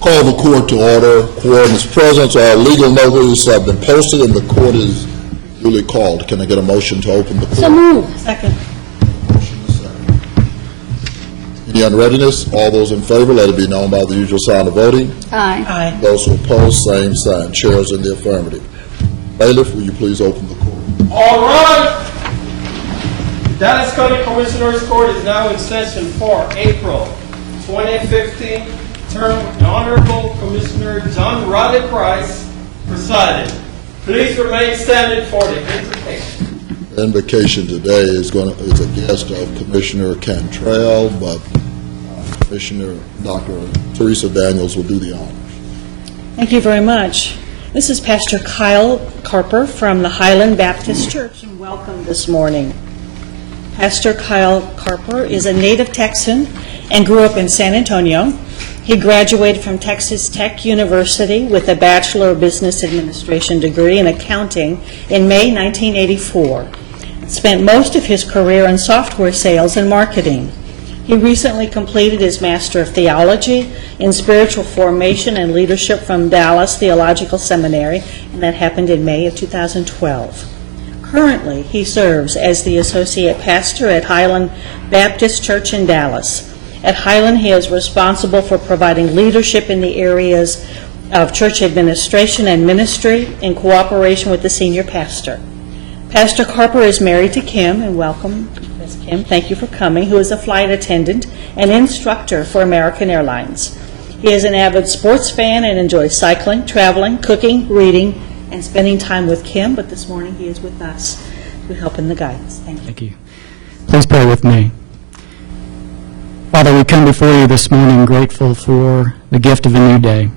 Call the court to order. Quorum is present. Our legal notices have been posted and the court is duly called. Can I get a motion to open the court? So moved. Second. Motion is second. Any unreadiness? All those in favor, let it be known by the usual sign of voting. Aye. Aye. Those who oppose, same sign. Chairs in the affirmative. Bailiff, will you please open the court? All right. Dallas County Commissioners Court is now in session for April 2015. Term of the Honorable Commissioner John Roddy Price presiding. Please remain standing for the invocation. The invocation today is a guest of Commissioner Cantrell, but Commissioner Dr. Teresa Daniels will do the honors. Thank you very much. This is Pastor Kyle Carper from the Highland Baptist Church, and welcome this morning. Pastor Kyle Carper is a native Texan and grew up in San Antonio. He graduated from Texas Tech University with a Bachelor of Business Administration degree in accounting in May 1984. Spent most of his career in software sales and marketing. He recently completed his Master of Theology in Spiritual Formation and Leadership from Dallas Theological Seminary, and that happened in May of 2012. Currently, he serves as the Associate Pastor at Highland Baptist Church in Dallas. At Highland, he is responsible for providing leadership in the areas of church administration and ministry in cooperation with the senior pastor. Pastor Carper is married to Kim, and welcome, Ms. Kim, thank you for coming, who is a flight attendant and instructor for American Airlines. He is an avid sports fan and enjoys cycling, traveling, cooking, reading, and spending time with Kim, but this morning he is with us to help in the guidance. Thank you. Thank you. Please pray with me. Father, we come before you this morning grateful for the gift of a new day.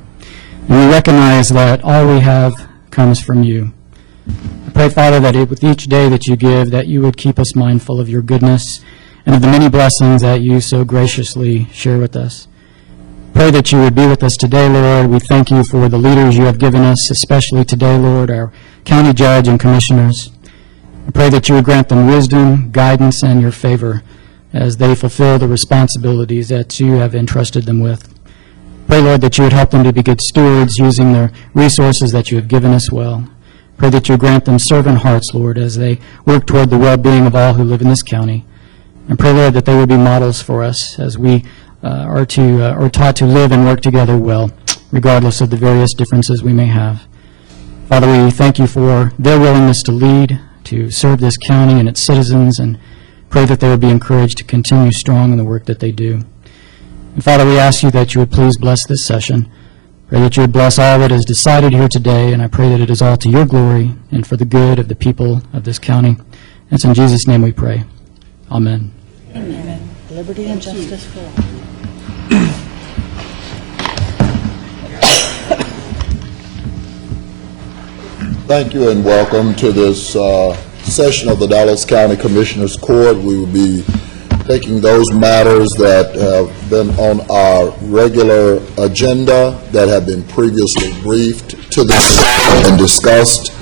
And we recognize that all we have comes from you. I pray, Father, that with each day that you give, that you would keep us mindful of your goodness and of the many blessings that you so graciously share with us. Pray that you would be with us today, Lord. We thank you for the leaders you have given us, especially today, Lord, our county judge and commissioners. I pray that you would grant them wisdom, guidance, and your favor as they fulfill the responsibilities that you have entrusted them with. Pray, Lord, that you would help them to be good stewards using the resources that you have given us well. Pray that you would grant them servant hearts, Lord, as they work toward the well-being of all who live in this county. And pray, Lord, that they would be models for us as we are taught to live and work together well, regardless of the various differences we may have. Father, we thank you for their willingness to lead, to serve this county and its citizens, and pray that they would be encouraged to continue strong in the work that they do. And Father, we ask you that you would please bless this session. Pray that you would bless all that is decided here today, and I pray that it is all to your glory and for the good of the people of this county. And it's in Jesus' name we pray. Amen. Amen. Liberty and justice for all. Thank you and welcome to this session of the Dallas County Commissioners Court. We will be taking those matters that have been on our regular agenda that have been previously briefed to this and discussed.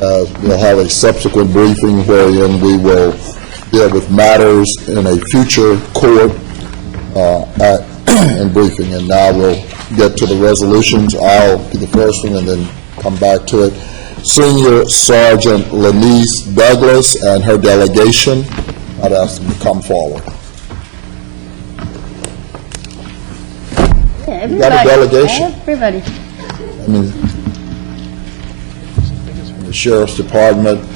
We'll have a subsequent briefing wherein we will deal with matters in a future court and briefing. And now we'll get to the resolutions. I'll be the first one and then come back to it. Senior Sergeant Lanice Douglas and her delegation. I'd ask them to come forward. Yeah, You got a delegation? Everybody. I mean, the Sheriff's Department.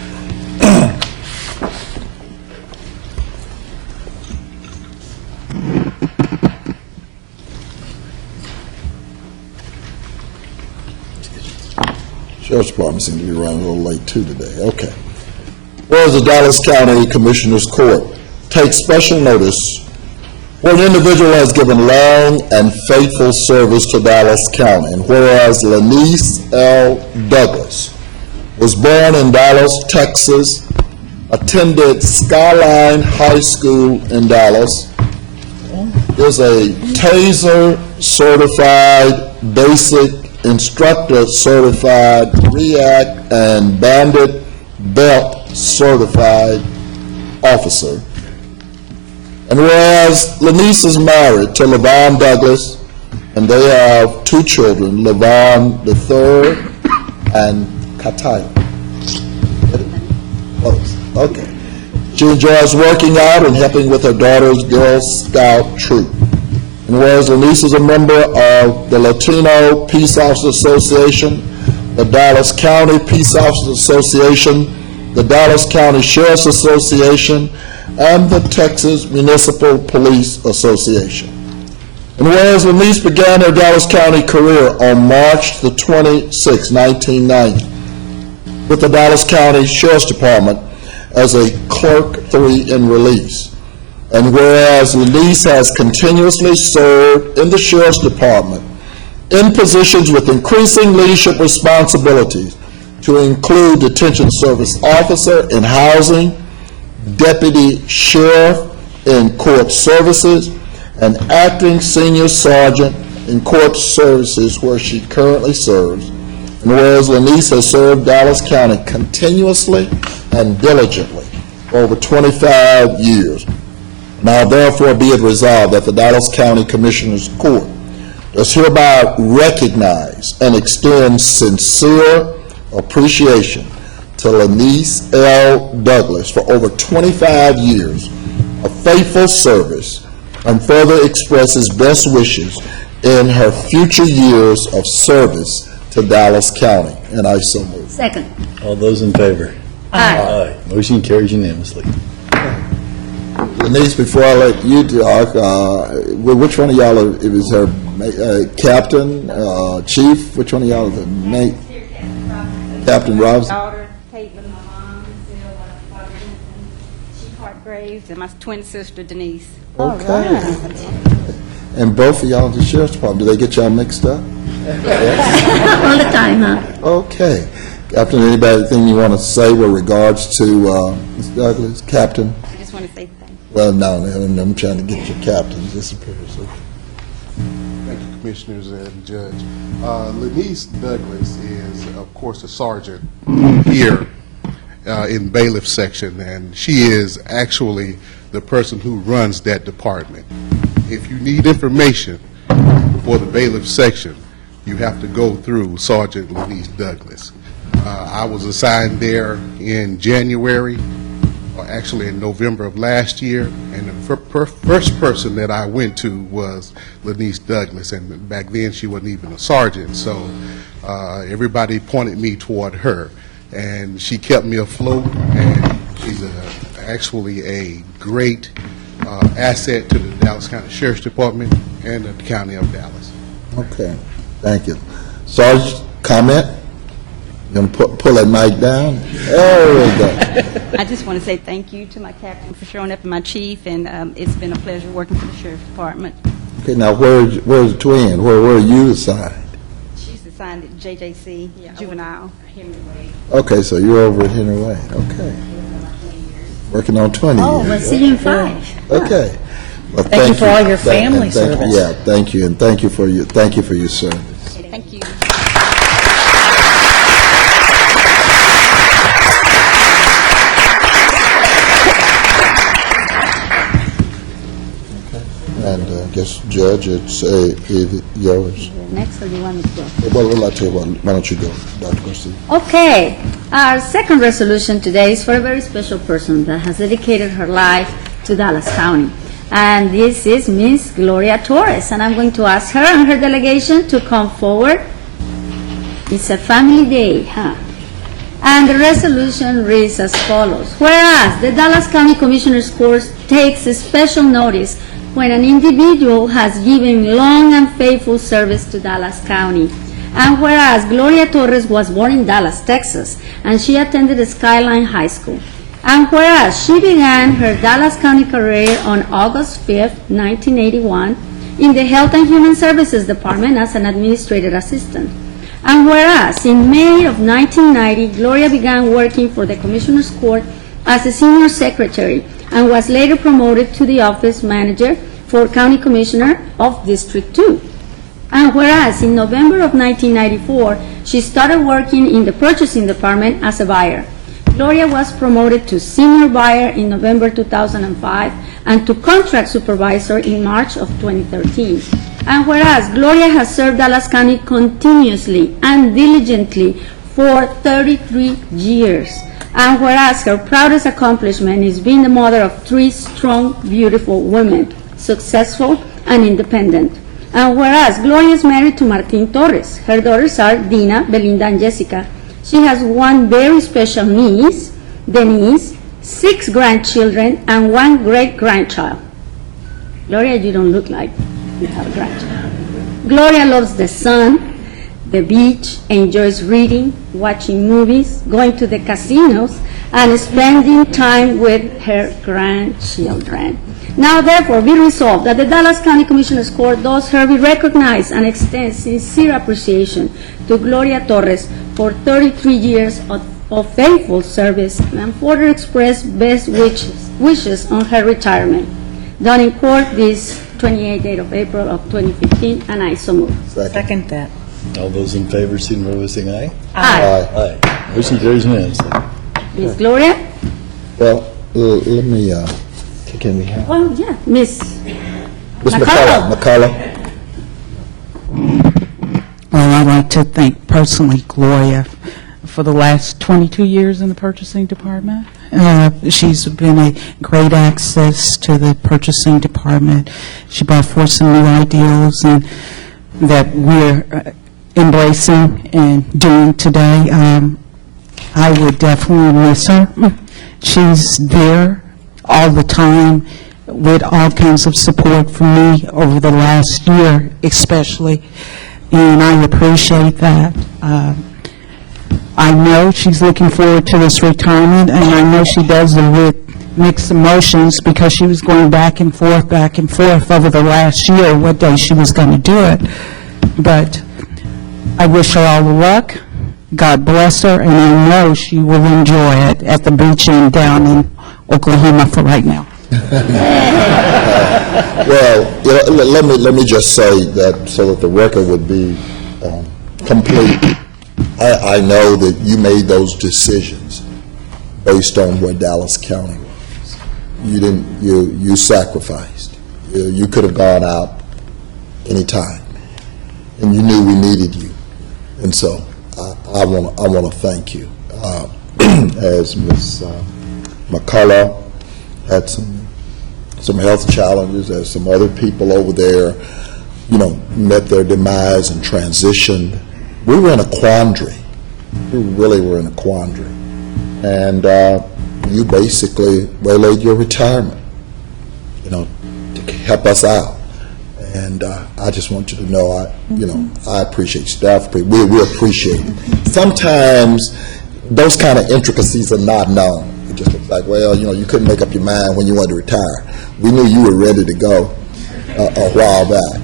Sheriff's Department seems to be running a little late too today. Okay. Whereas the Dallas County Commissioners Court takes special notice where an individual has given long and faithful service to Dallas County, and whereas Lanice L. Douglas was born in Dallas, Texas, attended Skyline High School in Dallas, is a TASER certified basic instructor certified REACT and Bandit Belt certified officer. And whereas Lanice is married to LaVon Douglas and they have 2 children, Levon III and Kataya. Oh, okay. She enjoys working out and helping with her daughter's Girl Scout troop. And whereas Lenise is a member of the Latino Peace Officers Association, the Dallas County Peace Officers Association, the Dallas County Sheriff's Association, and the Texas Municipal Police Association. And whereas Lenise began her Dallas County career on March the 26th, 1990, with the Dallas County Sheriff's Department as a Clerk 3 in release. And whereas Lenise has continuously served in the Sheriff's Department in positions with increasing leadership responsibilities to include Detention Service Officer in Housing, Deputy Sheriff in Court Services, and Acting Senior Sergeant in Court Services where she currently serves. And whereas Lenise has served Dallas County continuously and diligently for over 25 years, now therefore be it resolved that the Dallas County Commissioners Court does hereby recognize and extend sincere appreciation to Lenise L. Douglas for over 25 years of faithful service, and further expresses best wishes in her future years of service to Dallas County. And I so move. Second. All those in favor? Aye. Motion carries unanimously. Lenise, before I let you talk, which one of y'all is her captain, chief? Which one of y'all is the mate? Captain Robinson? Daughter, Caitlin, my mom, Zilla, Chief Hartgraves, and my twin sister Denise. Okay. And both of y'all in the Sheriff's Department, do they get y'all mixed up? All the time, huh? Okay. Captain, anything you want to say with regards to Ms. Douglas? Captain? I just want to say thank you. Well, no, I'm trying to get your captain to disappear. So. Thank you, Commissioners and Judge. Lenise Douglas is, of course, a sergeant here in bailiff section, and she is actually the person who runs that department. If you need information for the bailiff section, you have to go through Sergeant Lenise Douglas. I was assigned there in January, or actually in November of last year, and the first person that I went to was Lenise Douglas, and back then she wasn't even a sergeant, so everybody pointed me toward her, and she kept me afloat, and she's actually a great asset to the Dallas County Sheriff's Department and the County of Dallas. Okay, thank you. Sarge, comment? You going to pull that mic down? There we go. I just want to say thank you to my captain for showing up and my chief, and it's been a pleasure working for the Sheriff's Department. Okay, now where's the twin? Where are you assigned? She's assigned at JJC, Juvenile. Okay, so you're over at Henry Way. Okay. Working on 20 Oh, years. we'll see you in 5. Okay. Well, Thank you for all your Thank- family and thank- service. Yeah, thank you, and thank you for your service. Thank you. And I guess, Judge, it's yours. Next, or do you want me to go? Well, I'll tell you what, why don't you go, Dr. Garcia? Okay, our second resolution today is for a very special person that has dedicated her life to Dallas County. And this is Miss Gloria Torres, and I'm going to ask her and her delegation to come forward. It's a family day, huh? And the resolution reads as follows. Whereas the Dallas County Commissioners Court takes a special notice when an individual has given long and faithful service to Dallas County. And whereas Gloria Torres was born in Dallas, Texas, and she attended Skyline High School. And whereas she began her Dallas County career on August 5th, 1981, in the Health and Human Services Department as an administrative assistant. And whereas in May of 1990, Gloria began working for the Commissioner's Court as a senior secretary and was later promoted to the office manager for County Commissioner of District 2. And whereas in November of 1994, she started working in the purchasing department as a buyer. Gloria was promoted to senior buyer in November 2005 and to contract supervisor in March of 2013. And whereas Gloria has served Dallas County continuously and diligently for 33 years, and whereas her proudest accomplishment is being the mother of 3 strong, beautiful women, successful and independent. And whereas Gloria is married to Martin Torres, her daughters are Dina, Belinda, and Jessica. She has 1 very special niece, Denise, 6 grandchildren, and 1 great-grandchild. Gloria, you don't look like you have a grandchild. Gloria loves the sun, the beach, enjoys reading, watching movies, going to the casinos, and spending time with her grandchildren. Now, therefore, be resolved that the Dallas County Commissioners Court does hereby recognize and extend sincere appreciation to Gloria Torres for 33 years of faithful service and further express best wishes on her retirement. Done in court this 28th day of April of 2015, and I so move. Second that. All those in favor, signify by saying aye. Aye. Aye. Motion carries unanimously. Ms. Gloria? Well, let me, can we have? Well, yeah, Ms. Ms. McCullough. McCullough. Well, I'd like to thank personally Gloria for the last 22 years in the purchasing department. She's been a great access to the purchasing department. She brought forth some new ideals and that we're embracing and doing today. I would definitely miss her. She's there all the time with all kinds of support for me over the last year especially, and I appreciate that. I know she's looking forward to this retirement, and I know she does it with mixed emotions because she was going back and forth over the last year what day she was going to do it. But I wish her all the luck. God bless her, and I know she will enjoy it at the beach and down in Oklahoma for right now. Well, let me just say that so that the record would be complete. I know that you made those decisions based on where Dallas County was. You didn't. You sacrificed. You could have gone out any time, and you knew we needed you, and so I want to thank you. As Ms. McCullough had some health challenges, as some other people over there, met their demise and transitioned. We were in a quandary. We really were in a quandary. And you basically waylaid your retirement, to help us out. And I just want you to know, I appreciate staff. We appreciate it. Sometimes those kind of intricacies are not known. It just looks like, well, you couldn't make up your mind when you wanted to retire. We knew you were ready to go a while back,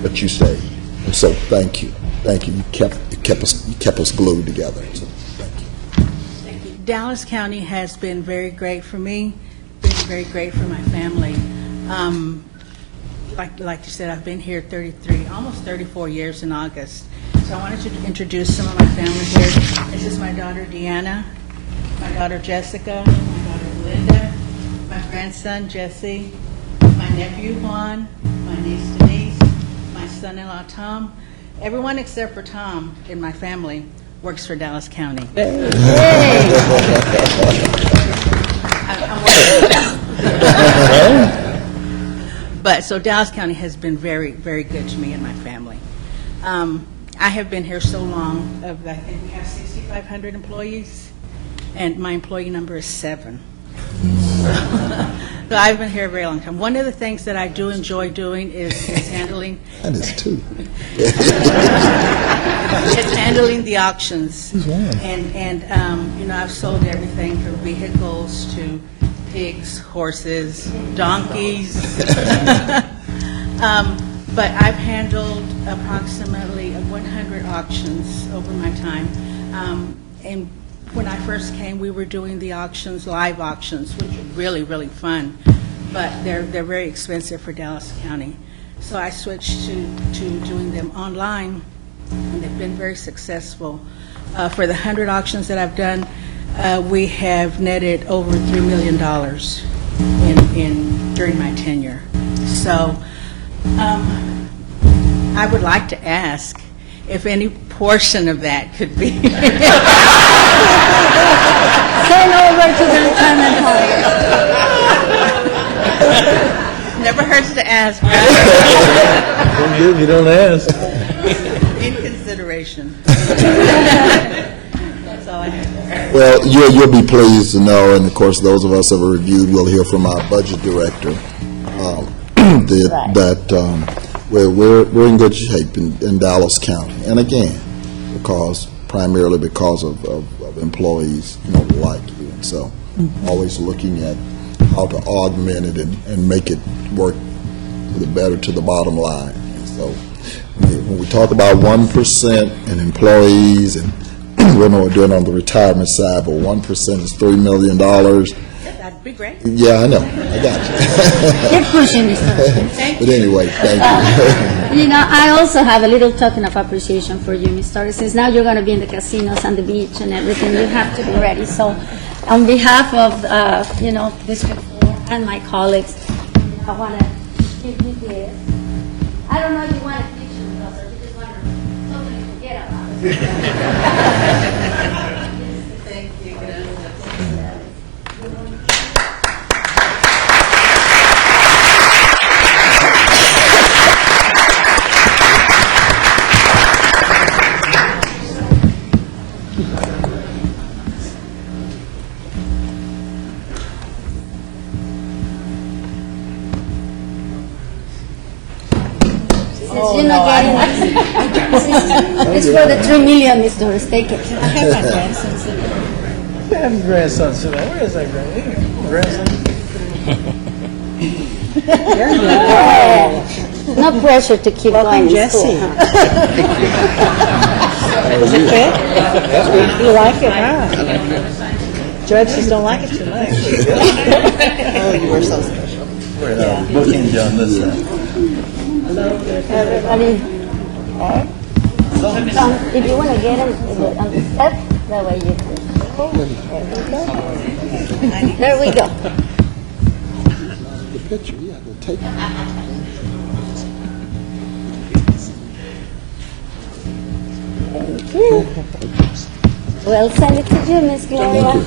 but you stayed. And so thank you. Thank you. You kept us glued together. So thank you. Dallas County has been very great for me, been very great for my family. Like you said, I've been here almost 34 years in August. So I wanted to introduce some of my family here. This is my daughter Deanna, my daughter Jessica, my daughter Linda, my grandson Jesse, my nephew Juan, my niece Denise, my son-in-law Tom. Everyone except for Tom in my family works for Dallas County. But so Dallas County has been very, very good to me and my family. I have been here so long. I think we have 6,500 employees, and my employee number is 7. So I've been here a very long time. One of the things that I do enjoy doing is handling. That is too. It's handling the auctions. And I've sold everything from vehicles to pigs, horses, donkeys. But I've handled approximately 100 auctions over my time. And when I first came, we were doing the auctions, live auctions, which are really, really fun. But they're very expensive for Dallas County. So I switched to doing them online, and they've been very successful. For the 100 auctions that I've done, we have netted over $3 million during my tenure. So I would like to ask if any portion of that could be. Send over to the retirement home. Never hurts to ask, right? Don't give, you don't ask. In consideration. That's all I have. Well, you'll be pleased to know, and of course, those of us that have reviewed, we'll hear from our budget director, we're in good shape in Dallas County. And again, primarily because of employees, like you. And so, always looking at how to augment it and make it work better to the bottom line. And so, when we talk about 1% in employees, and we know we're doing on the retirement side, but 1% is $3 million. That'd be great. Yeah, I know. I got you. Keep pushing, Mr. But anyway, thank you. I also have a little token of appreciation for you, Mr. Since now you're going to be in the casinos and the beach and everything, you have to be ready. So, on behalf of, District 4 and my colleagues, I want to give you this. I don't know if you want a picture with us or you just want to totally forget about it. Thank you. Since you're not getting it's for the 3 million, Mr. Doris. Take it. I have a grandson sitting there. Where is that grandson? No pressure to keep going in school. You like it, huh? Judges don't like it too much. Oh, you were so special. We're bookends on this side. Everybody, if you want to get on the step, that way you can. There we go. The picture, yeah, the take. We'll send it to you, Miss Gloria.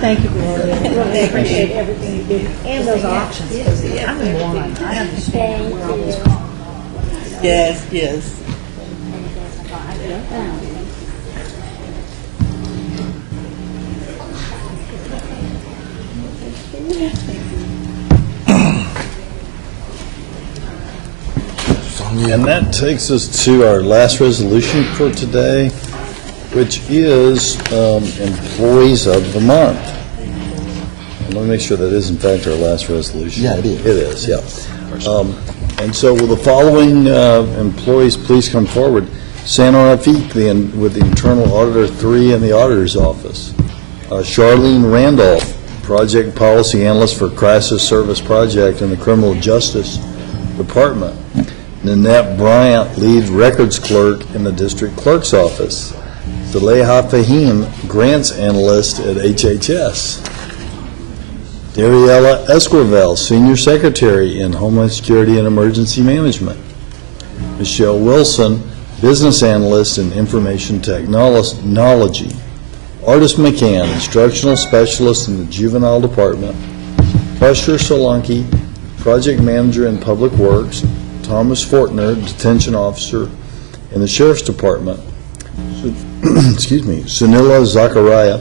Thank you, Gloria. I appreciate everything you did, and those auctions, because I'm in one. I understand where all this. Yes, yes. And that takes us to our last resolution for today, which is Employees of the Month. And let me make sure that is in fact our last resolution. Yeah, it is. It is, yeah. And so will the following employees please come forward? Sandra Rafiq with the Internal Auditor 3 in the Auditor's Office. Charlene Randolph, Project Policy Analyst for Crisis Service Project in the Criminal Justice Department. Nanette Bryant, Lead Records Clerk in the District Clerk's Office. Zaleha Fahim, Grants Analyst at HHS. Dariella Esquivel, Senior Secretary in Homeland Security and Emergency Management. Michelle Wilson, Business Analyst in Information Technology. Artist McCann, Instructional Specialist in the Juvenile Department. Usher Solanki, Project Manager in Public Works. Thomas Fortner, Detention Officer in the Sheriff's Department. Sunila Zachariah,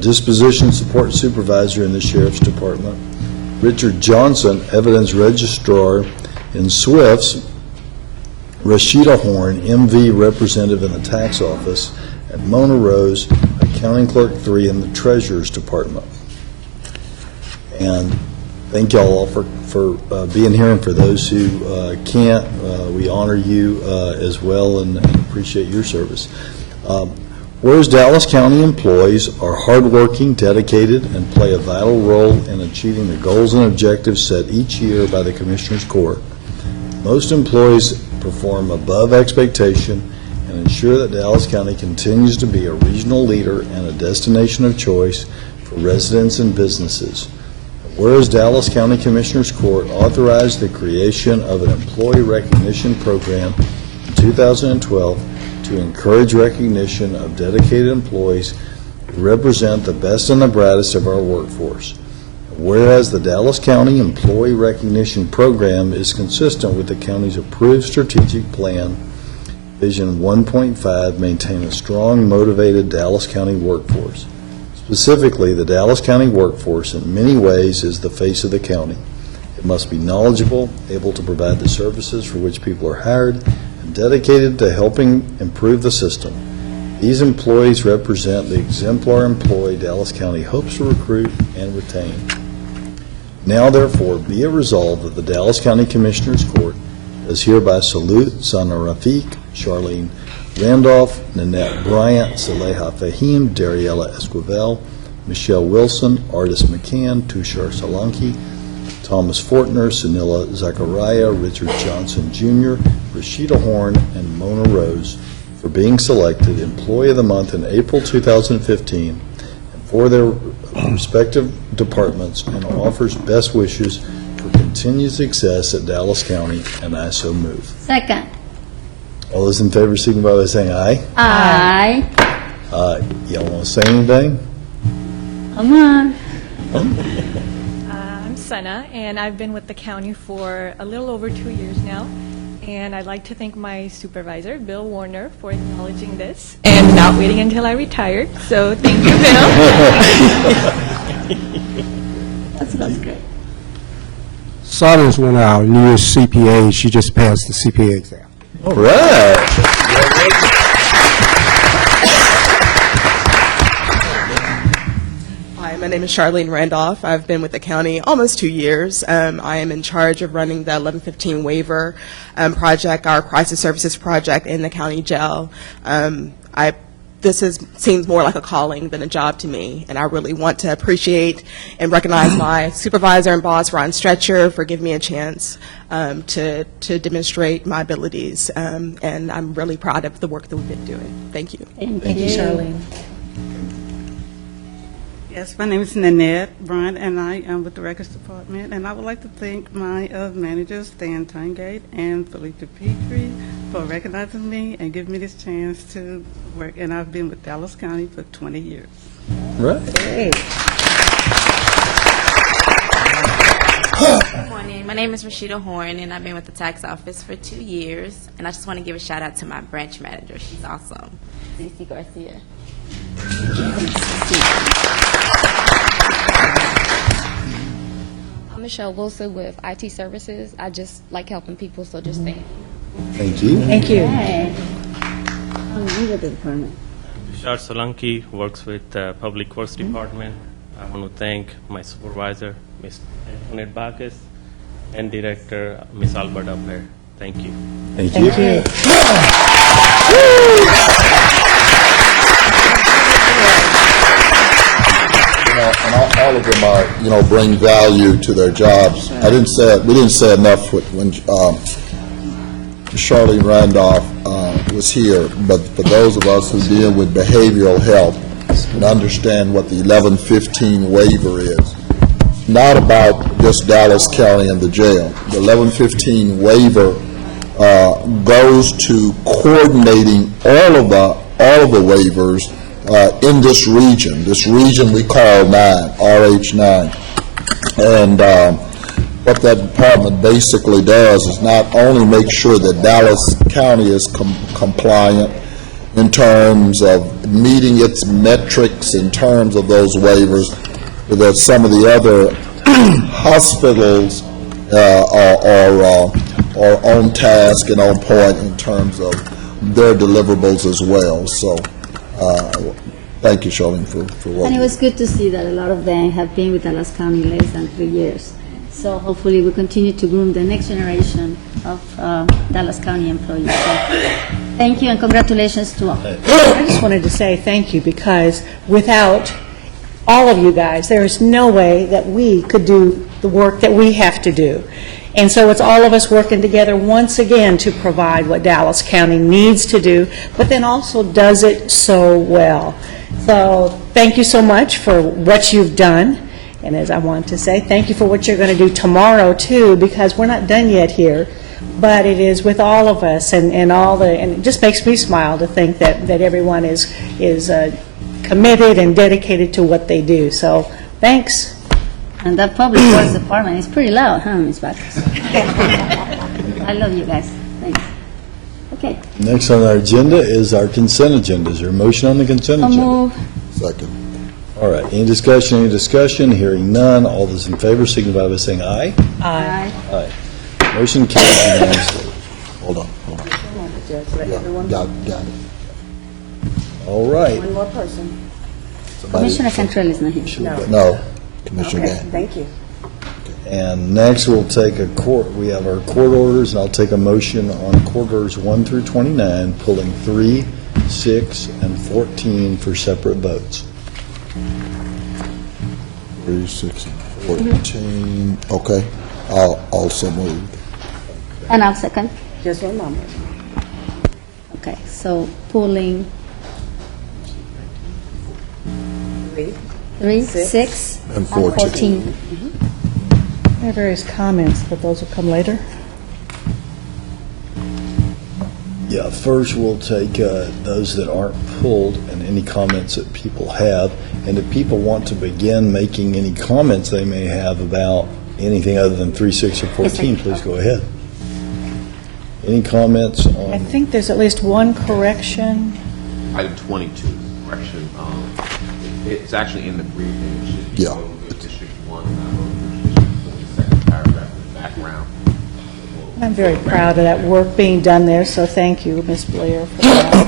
Disposition Support Supervisor in the Sheriff's Department. Richard Johnson, Evidence Registrar in SWIFT's. Rashida Horn, MV Representative in the Tax Office. And Mona Rose, Accounting Clerk 3 in the Treasurer's Department. And thank y'all all for being here, and for those who can't, we honor you as well and appreciate your service. Whereas Dallas County employees are hardworking, dedicated, and play a vital role in achieving the goals and objectives set each year by the Commissioners Court. Most employees perform above expectation and ensure that Dallas County continues to be a regional leader and a destination of choice for residents and businesses. Whereas Dallas County Commissioners Court authorized the creation of an employee recognition program in 2012 to encourage recognition of dedicated employees who represent the best and the brightest of our workforce. Whereas the Dallas County Employee Recognition Program is consistent with the county's approved strategic plan, Vision 1.5, maintain a strong, motivated Dallas County workforce. Specifically, the Dallas County workforce in many ways is the face of the county. It must be knowledgeable, able to provide the services for which people are hired, and dedicated to helping improve the system. These employees represent the exemplar employee Dallas County hopes to recruit and retain. Now, therefore, be it resolved that the Dallas County Commissioners Court does hereby salute Sana Rafiq, Charlene Randolph, Nanette Bryant, Saleha Fahim, Dariella Esquivel, Michelle Wilson, Artis McCann, Tushar Solanki, Thomas Fortner, Sunila Zachariah, Richard Johnson Jr., Rashida Horn, and Mona Rose for being selected Employee of the Month in April 2015 and for their respective departments, and offers best wishes for continued success at Dallas County, and I so move. Second. All those in favor signify by saying aye. Aye. Y'all want to say anything? Come on. I'm Sana, and I've been with the county for a little over 2 years now. And I'd like to thank my supervisor, Bill Warner, for acknowledging this and not waiting until I retired. So thank you, Bill. That's great. Sana's one of our newest CPAs. She just passed the CPA exam. All right. Hi, my name is Charlene Randolph. I've been with the county almost 2 years. I am in charge of running the 1115 waiver project, our crisis services project in the county jail. This seems more like a calling than a job to me, and I really want to appreciate and recognize my supervisor and boss, Ron Stretcher, for giving me a chance to demonstrate my abilities, and I'm really proud of the work that we've been doing. Thank you. Thank you, Charlene. Yes, my name is Nanette Bryant, and I am with the Records Department, and I would like to thank my managers, Stan Tungate and Felicia Petrie, for recognizing me and giving me this chance to work, and I've been with Dallas County for 20 years. Right. Good morning. My name is Rashida Horn, and I've been with the tax office for 2 years, and I just want to give a shout out to my branch manager. She's awesome, Cece Garcia. I'm Michelle Wilson with IT Services. I just like helping people, so just thank you. Thank you. Thank you. Tushar Solanki works with the Public Works Department. I want to thank my supervisor, Ms. Antoinette Bacchus, and Director, Ms. Alberta Pear. Thank you. Thank you. And all of them are, bring value to their jobs. We didn't say enough when Charlene Randolph was here, but for those of us who deal with behavioral health and understand what the 1115 waiver is, not about just Dallas County and the jail. The 1115 waiver goes to coordinating all of the waivers in this region we call 9, RH9. And what that department basically does is not only make sure that Dallas County is compliant in terms of meeting its metrics in terms of those waivers, but that some of the other hospitals are on task and on point in terms of their deliverables as well. So thank you, Charlene, for working. And it was good to see that a lot of them have been with Dallas County less than 3 years. So hopefully we continue to groom the next generation of Dallas County employees. So thank you and congratulations to all. I just wanted to say thank you, because without all of you guys, there is no way that we could do the work that we have to do. And so it's all of us working together once again to provide what Dallas County needs to do, but then also does it so well. So thank you so much for what you've done. And as I want to say, thank you for what you're going to do tomorrow, too, because we're not done yet here. But it is with all of us and it just makes me smile to think that everyone is committed and dedicated to what they do. So, thanks. And that public works department is pretty loud, huh, Ms. Backus? I love you guys. Thanks. Okay. Next on our agenda is our consent agenda. Is there a motion on the consent So agenda? move. Second. All right, any discussion? Hearing none. All those in favor signify by saying aye. Aye. Aye. Motion carries unanimously. Hold on. Yeah, got it. All right. One more person. Commissioner Cantrell is not here. No, Commissioner Okay, Gann. thank you. And next, we'll take we have our court orders, and I'll take a motion on court orders 1 through 29, pulling 3, 6, and 14 for separate votes. 3, 6, and 14. Okay, I'll also move. And I'll second. Just one moment. Okay, so pulling 3, 6, And 14. There are various comments, but those will come later. Yeah, first we'll take those that aren't pulled and any comments that people have. And if people want to begin making any comments they may have about anything other than 3, 6, or 14, please go ahead. Any comments I on, think there's at least one correction. Item 22, correction. It's actually in the briefing. It should be Yeah. voted with District 1, not voted with District 2, the second paragraph in the background. I'm very proud of that work being done there, so thank you, Ms. Blair, for that.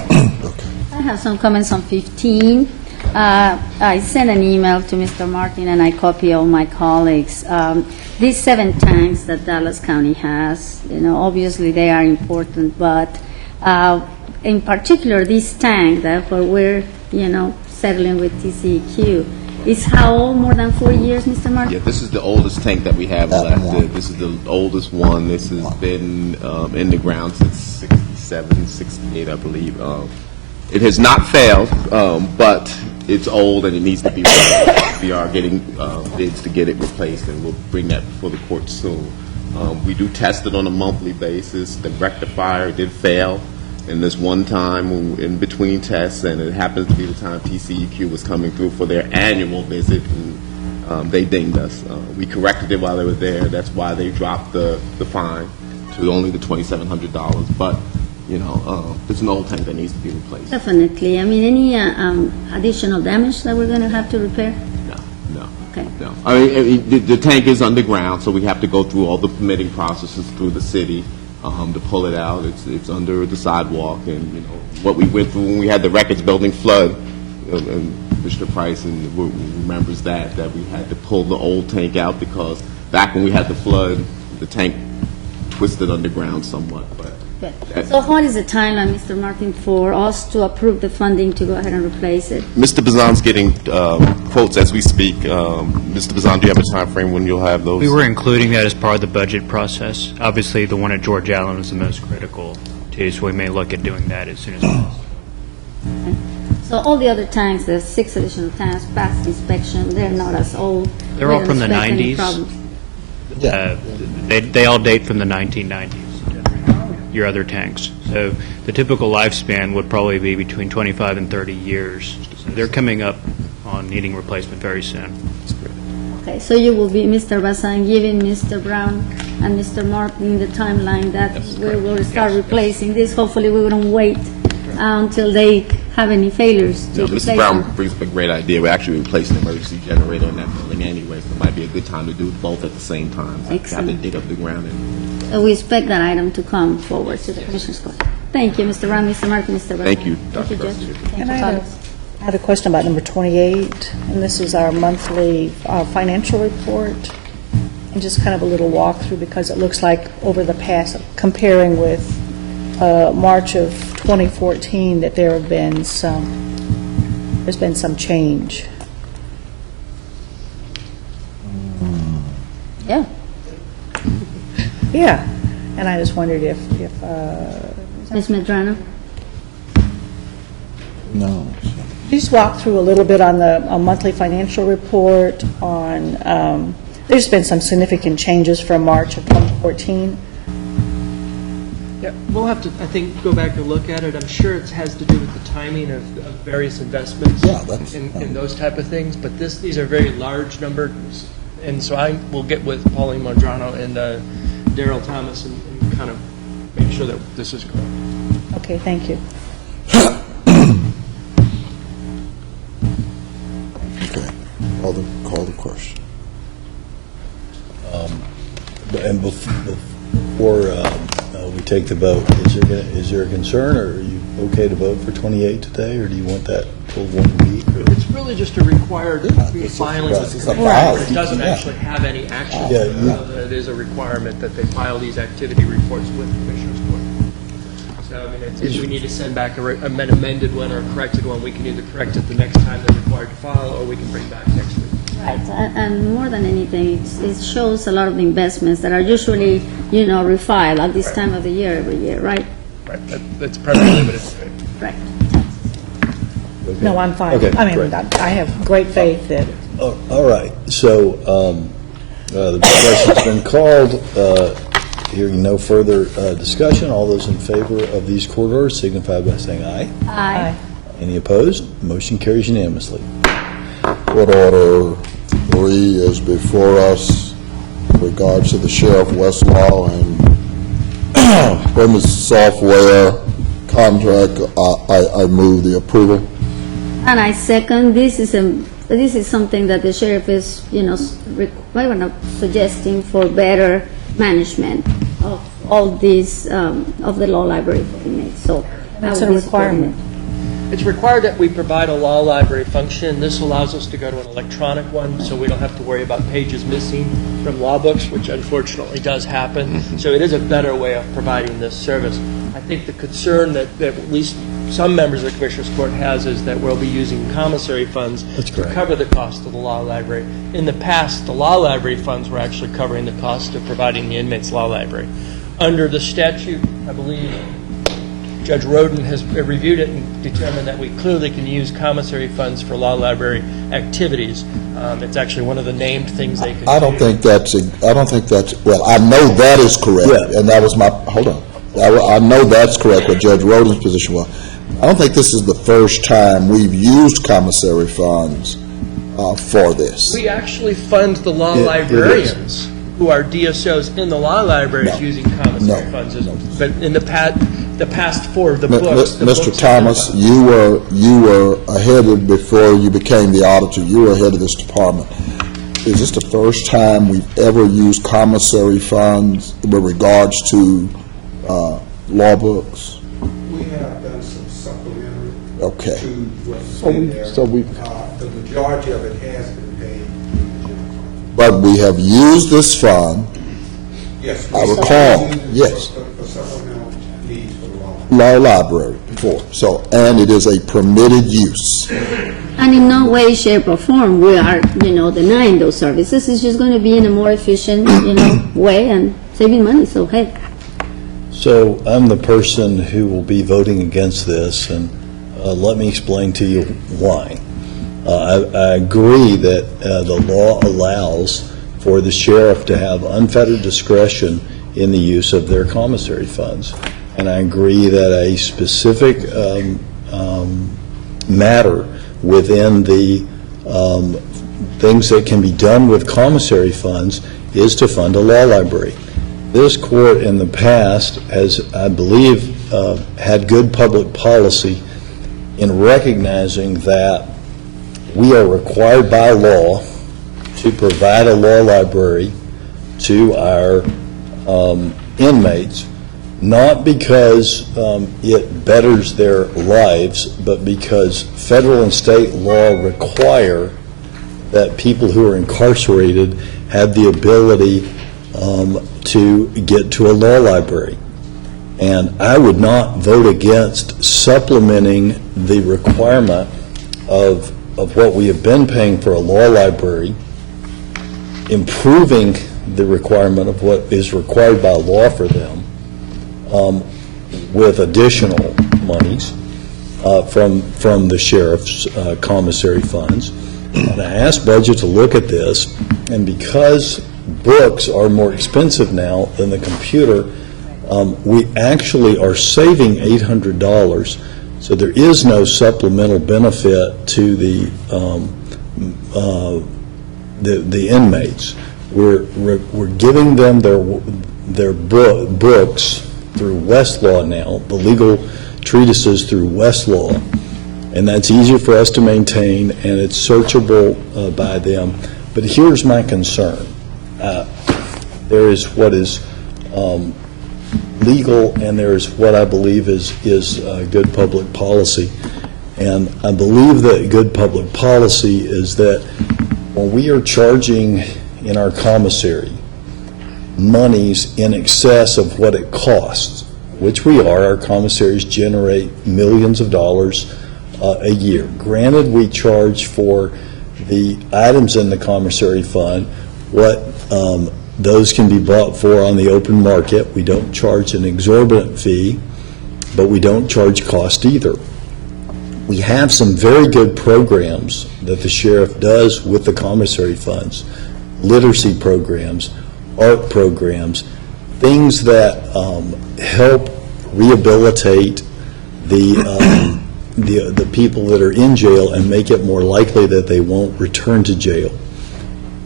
I have some comments on 15. I sent an email to Mr. Martin, and I copy all my colleagues. These 7 tanks that Dallas County has, obviously they are important, but in particular, this tank that where we're, settling with TCEQ, is how old? More than 4 years, Mr. Martin? Yeah, this is the oldest tank that we have left. This is the oldest one. This has been in the ground since 67, 68, I believe. It has not failed, but it's old and it needs to be replaced. We are getting bids to get it replaced, and we'll bring that before the court soon. We do test it on a monthly basis. The rectifier did fail in this one time in between tests, and it happens to be the time TCEQ was coming through for their annual visit, and they dinged us. We corrected it while they were there. That's why they dropped the fine to only the $2,700. But it's an old tank that needs to be replaced. Definitely. I mean, any additional damage that we're going to have to repair? No. Okay. No. I mean, the tank is underground, so we have to go through all the permitting processes through the city to pull it out. It's under the sidewalk, and what we went through when we had the Records Building flood, and Mr. Price remembers that we had to pull the old tank out because back when we had the flood, the tank twisted underground somewhat. But Good. So what is the timeline, Mr. Martin, for us to approve the funding to go ahead and replace it? Mr. Bazan's getting quotes as we speak. Mr. Bazan, do you have a time frame when you'll have those? We were including that as part of the budget process. Obviously, the one at George Allen is the most critical, too, so we may look at doing that as soon as possible. So all the other tanks, the 6 additional tanks, passed inspection, they're not as old. They're We all don't from the expect any 90s. problems. They all date from the 1990s, your other tanks. So the typical lifespan would probably be between 25 and 30 years. So they're coming up on needing replacement very soon. Okay, so you will be, Mr. Bazan, giving Mr. Brown and Mr. Martin the timeline that we will start replacing this. Hopefully, we wouldn't wait until they have any failures to replace Mr. Brown them. brings up a great idea. We're actually replacing the emergency generator in that building anyway, so it might be a good time to do both at the same time. So you have to Excellent. dig up the ground and So we expect that item to come forward to the Commissioner's Court. Thank you, Mr. Brown, Mr. Martin, Mr. Bazan. Thank you, Thank you, Dr. Judge. Garcia. Thank And you, I colleagues. had a question about number 28, and this is our monthly financial report, and just kind of a little walkthrough, because it looks like over the past, comparing with March of 2014, that there's been some change. Yeah. Yeah, and I just wondered if Ms. Medrano? No. Just walk through a little bit on the monthly financial report on, there's been some significant changes from March of 2014. Yeah, we'll have to, I think, go back and look at it. I'm sure it has to do with the timing of various investments in those type of things, but these are very large numbers, and so I will get with Pauline Mondrano and Daryl Thomas and kind of make sure that this is correct. Okay, thank you. Okay, call the question. And before we take the vote, is there a concern, or are you okay to vote for 28 today, or do you want that till 1 week? Or? It's really just a required filing with the commission. It doesn't actually have any action. It is a requirement that they file these activity reports with the Commissioner's Court. So, I mean, if we need to send back an amended one or a corrected one, we can either correct it the next time they're required to file, or we can bring back next week. Right, and more than anything, it shows a lot of the investments that are usually, refiled at this time of the year every year, right? Right, that's primarily what it's doing. Right. No, I'm fine. Okay, I mean, great. I have great faith that. All right, so the question's been called. Hearing no further discussion, all those in favor of these court orders signify by saying aye. Aye. Any opposed? Motion carries unanimously. Court Order 3 is before us in regards to the Sheriff Westlaw and premise software contract. I move the approval. And I second, this is something that the sheriff is, suggesting for better management of all these, of the law library for inmates, so. That's a requirement. It's required that we provide a law library function. This allows us to go to an electronic one, so we don't have to worry about pages missing from law books, which unfortunately does happen. So it is a better way of providing this service. I think the concern that at least some members of the Commissioners Court has is that we'll be using commissary funds to cover the cost of the law library. In the past, the law library funds were actually covering the cost of providing the inmates' law library. Under the statute, I believe Judge Roden has reviewed it and determined that we clearly can use commissary funds for law library activities. It's actually one of the named things they can do. I don't think that's, well, I know that is correct, and that was my, hold on. I know that's correct, what Judge Roden's position was. I don't think this is the first time we've used commissary funds for this. We actually fund the law librarians who are DSOs in the law libraries using commissary funds. But in the past four of the books. Mr. Thomas, you were ahead of, before you became the auditor, you were ahead of this department. Is this the first time we've ever used commissary funds with regards to law books? We have done some supplementary Okay. to what's in there. The majority of it has been paid. But we have used this fund, Yes. I recall, yes, For supplemental needs for the law. law library before, so, and it is a permitted use. And in no way, shape, or form we are, denying those services. It's just going to be in a more efficient, way and saving money, so hey. So I'm the person who will be voting against this, and let me explain to you why. I agree that the law allows for the sheriff to have unfettered discretion in the use of their commissary funds. And I agree that a specific matter within the things that can be done with commissary funds is to fund a law library. This court in the past has, I believe, had good public policy in recognizing that we are required by law to provide a law library to our inmates, not because it betters their lives, but because federal and state law require that people who are incarcerated have the ability to get to a law library. And I would not vote against supplementing the requirement of what we have been paying for a law library, improving the requirement of what is required by law for them with additional monies. from the sheriff's commissary funds. And I asked Budget to look at this, and because books are more expensive now than the computer, we actually are saving $800, so there is no supplemental benefit to the inmates. We're giving them their books through Westlaw now, the legal treatises through Westlaw, and that's easier for us to maintain, and it's searchable by them. But here's my concern. There is what is legal, and there is what I believe is good public policy. And I believe that good public policy is that when we are charging in our commissary monies in excess of what it costs, which we are, our commissaries generate millions of dollars a year. Granted, we charge for the items in the commissary fund what those can be bought for on the open market. We don't charge an exorbitant fee, but we don't charge cost either. We have some very good programs that the sheriff does with the commissary funds, literacy programs, art programs, things that help rehabilitate the people that are in jail and make it more likely that they won't return to jail.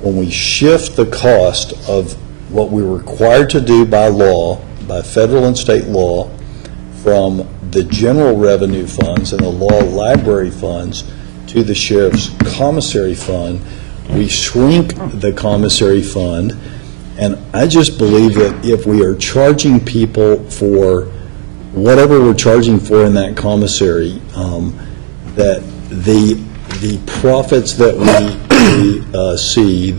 When we shift the cost of what we're required to do by law, by federal and state law, from the general revenue funds and the law library funds to the sheriff's commissary fund, we shrink the commissary fund. And I just believe that if we are charging people for whatever we're charging for in that commissary, that the profits that we see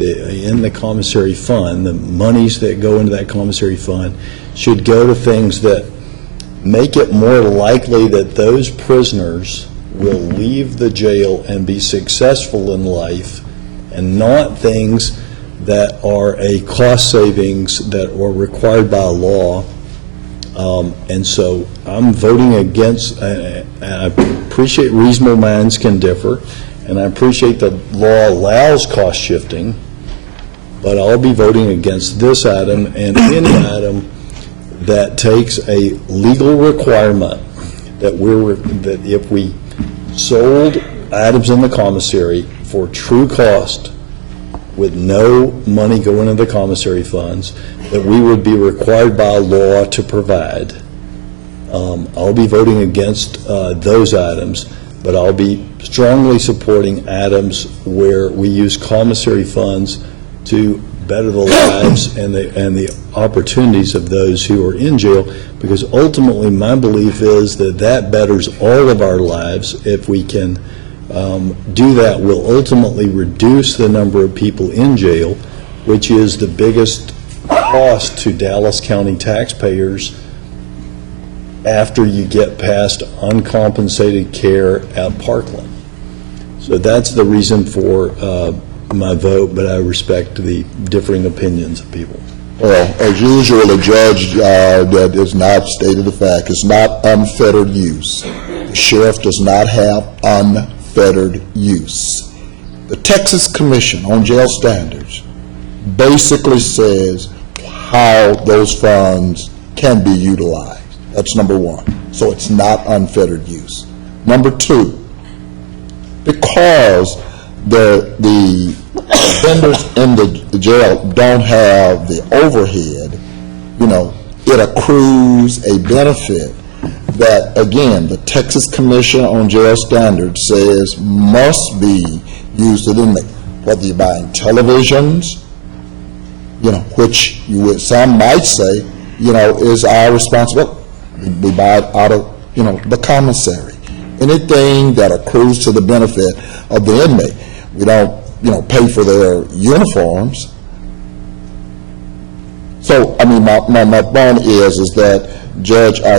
in the commissary fund, the monies that go into that commissary fund, should go to things that make it more likely that those prisoners will leave the jail and be successful in life, and not things that are a cost savings that are required by law. And so I'm voting against, and I appreciate reasonable minds can differ, and I appreciate the law allows cost shifting, but I'll be voting against this item and any item that takes a legal requirement that that if we sold items in the commissary for true cost with no money going into the commissary funds, that we would be required by law to provide. I'll be voting against those items, but I'll be strongly supporting items where we use commissary funds to better the lives and the opportunities of those who are in jail, because ultimately my belief is that that betters all of our lives. If we can do that, will ultimately reduce the number of people in jail, which is the biggest cost to Dallas County taxpayers after you get past uncompensated care at Parkland. So that's the reason for my vote, but I respect the differing opinions of people. Well, as usual, a judge that is not stated the fact, it's not unfettered use. The sheriff does not have unfettered use. The Texas Commission on Jail Standards basically says how those funds can be utilized. That's number one. So it's not unfettered use. Number two, because the vendors in the jail don't have the overhead, it accrues a benefit that, again, the Texas Commission on Jail Standards says must be used in inmate. Whether you're buying televisions, which some might say, is our responsibility. We buy it out of, the commissary. Anything that accrues to the benefit of the inmate. We don't, pay for their uniforms. So, my point is that, Judge, I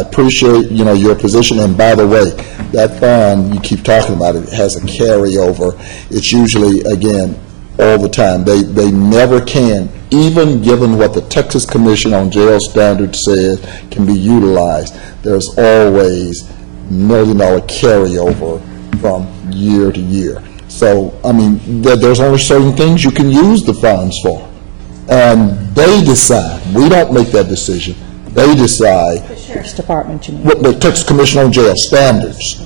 appreciate, your position. And by the way, that fund, you keep talking about it, has a carryover. It's usually, again, all the time. They never can, even given what the Texas Commission on Jail Standards says can be utilized. There's always million carryover from year to year. So, I mean, there's only certain things you can use the funds for. And they decide. We don't make that decision. They decide. The Sheriff's Department, you mean? What the Texas Commission on Jail Standards.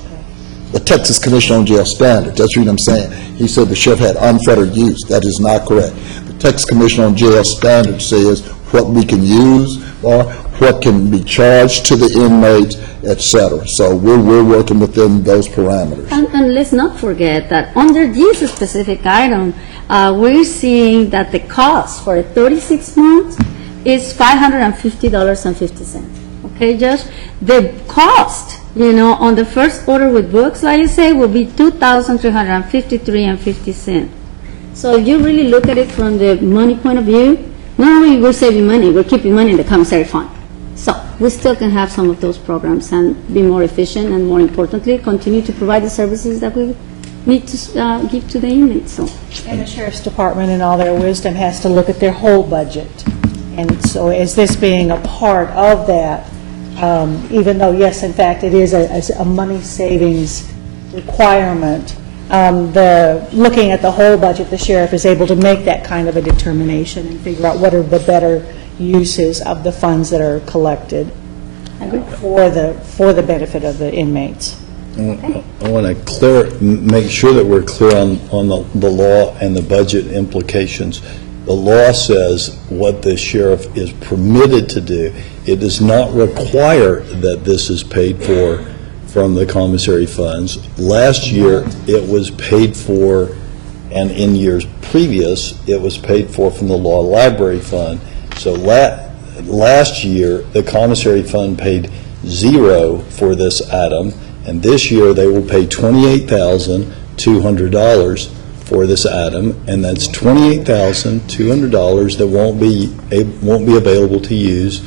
The Texas Commission on Jail Standards. That's what I'm saying. He said the sheriff had unfettered use. That is not correct. The Texas Commission on Jail Standards says what we can use or what can be charged to the inmates, et cetera. So we're working within those parameters. And let's not forget that under this specific item, we're seeing that the cost for 36 months is $550.50. Okay, Judge? The cost, on the first order with books, like you say, will be $2,353.50. So if you really look at it from the money point of view, not only we're saving money, we're keeping money in the commissary fund. So we still can have some of those programs and be more efficient and, more importantly, continue to provide the services that we need to give to the inmates. So. And the Sheriff's Department, in all their wisdom, has to look at their whole budget. And so is this being a part of that, even though, yes, in fact, it is a money savings requirement, looking at the whole budget, the sheriff is able to make that kind of a determination and figure out what are the better uses of the funds that are collected for the benefit of the inmates. I want to make sure that we're clear on the law and the budget implications. The law says what the sheriff is permitted to do. It does not require that this is paid for from the commissary funds. Last year, it was paid for, and in years previous, it was paid for from the law library fund. So last year, the commissary fund paid $0 for this item, and this year they will pay $28,200 for this item, and that's $28,200 that won't be available to use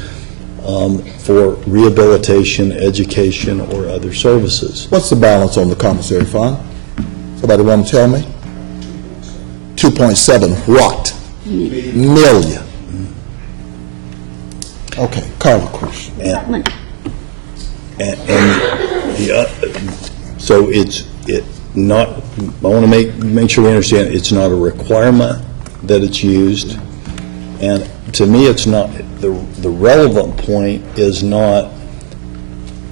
for rehabilitation, education, or other services. What's the balance on the commissary fund? Somebody want to tell me? 2.7 what? Million. Okay, call the question. So it's not. I want to make sure we understand. It's not a requirement that it's used, and to me, it's not. The relevant point is not